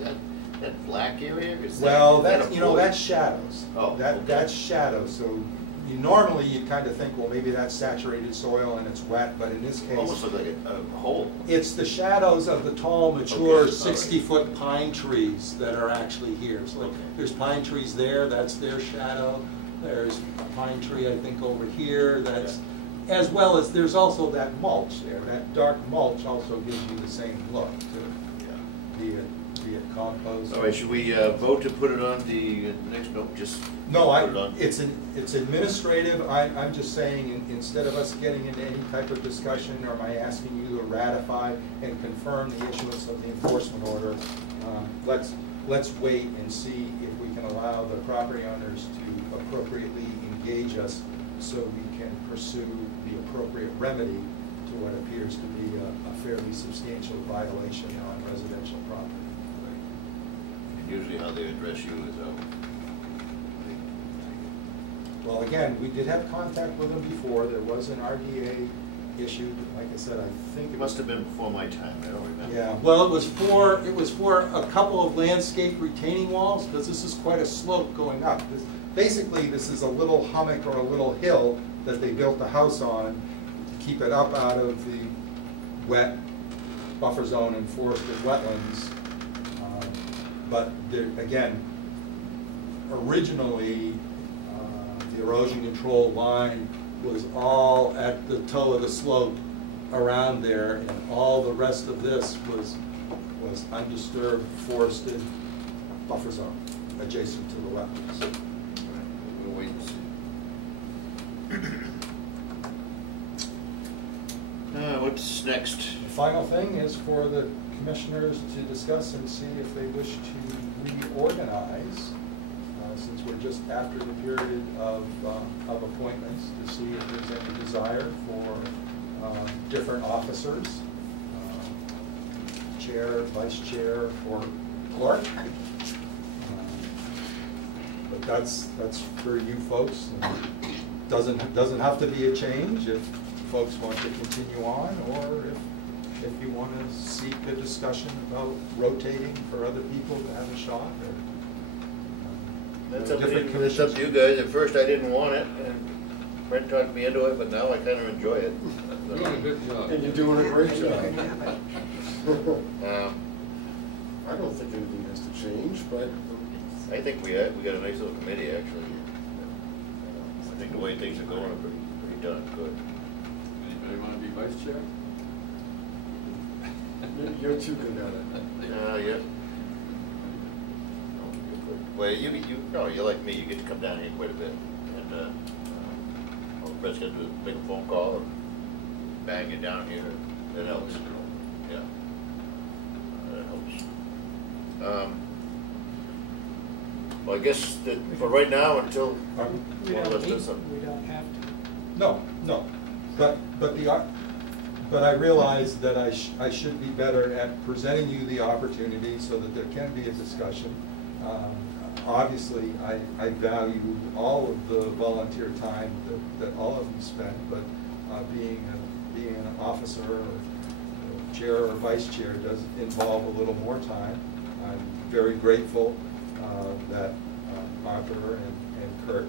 Is that black area? Is Well, that that's, a you know, void? that's shadows. Oh, okay. That's shadows. So normally you kind of think, well, maybe that's saturated soil and it's wet, but in this case, Almost look like a hole. it's the shadows of the tall, mature, Okay, 60-foot pine trees that are actually here. So like, Okay. there's pine trees there, that's their shadow. There's a pine tree, I think, over here, that's, as well as there's also that mulch there. That dark mulch also gives you the same look, too. Be it compost. All right, should we vote to put it on the next, no, just No, put it on? it's administrative. I'm just saying, instead of us getting into any type of discussion, or my asking you to ratify and confirm the issuance of the enforcement order, let's wait and see if we can allow the property owners to appropriately engage us so we can pursue the appropriate remedy to what appears to be a fairly substantial violation on residential property. Usually how they address you is, Well, again, we did have contact with them before. There was an RDA issued. Like I said, I think it must have been before my time, I don't remember. Yeah, well, it was for a couple of landscape retaining walls, because this is quite a slope going up. Basically, this is a little hummock or a little hill that they built the house on to keep it up out of the wet buffer zone and forested wetlands. But there, again, originally, the erosion control line was all at the toe of the slope around there, and all the rest of this was undisturbed forested buffer zone adjacent to the wetlands. We'll wait and see. What's next? The final thing is for the commissioners to discuss and see if they wish to reorganize, since we're just after the period of appointments, to see if there's any desire for different officers, chair, vice chair, or clerk. But that's for you folks. Doesn't have to be a change if folks want to continue on, or if you want to seek a discussion about rotating for other people to have a shot, or That's up different to commissions. you guys. At first I didn't want it, and Brent talked me into it, but now I kind of enjoy it. You're doing a good job. And you're doing a great job. Um, I don't think anything has to change, but I think we got a nice little committee, actually. I think the way things are going are pretty darn good. Anybody want to be vice chair? you're too good at it. Yeah. Well, you're like me, you get to come down here quite a bit, and all the press got to do is make a phone call and bang it down here, that helps. Yeah, that helps. Well, I guess that for right now, until We one of don't us need, does something. we don't have to. No, but I realize that I should be better at presenting you the opportunity so that there can be a discussion. obviously, I value all of the volunteer time that all of them spent, but being an officer or chair or vice chair does involve a little more time. I'm very grateful that Arthur and Kurt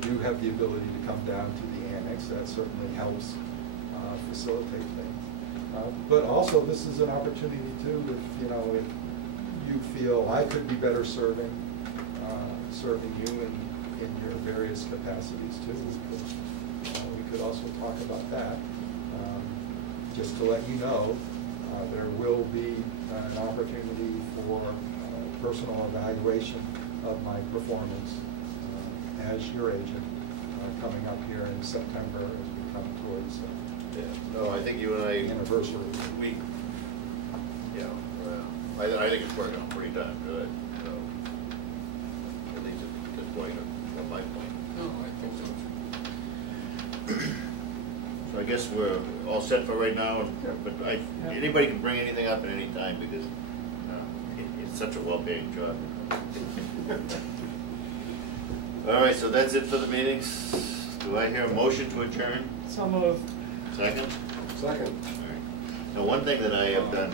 do have the ability to come down to the annex. That certainly helps facilitate things. But also, this is an opportunity too, if you feel I could be better serving you in your various capacities too. We could also talk about that. Just to let you know, there will be an opportunity for personal evaluation of my performance as your agent coming up here in September as we come towards No, I think you and I. anniversary. We, I think it's working out pretty darn good, so, at least at this point, or my point. No, I think so. So I guess we're all set for right now, but anybody can bring anything up at any time, because it's such a well-paying job. All right, so that's it for the meetings. Do I hear a motion to adjourn? So moved. Second? Second. All right. Now, one thing that I have done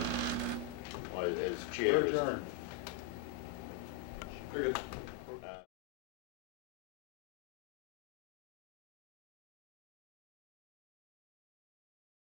as chair is. Adjourn.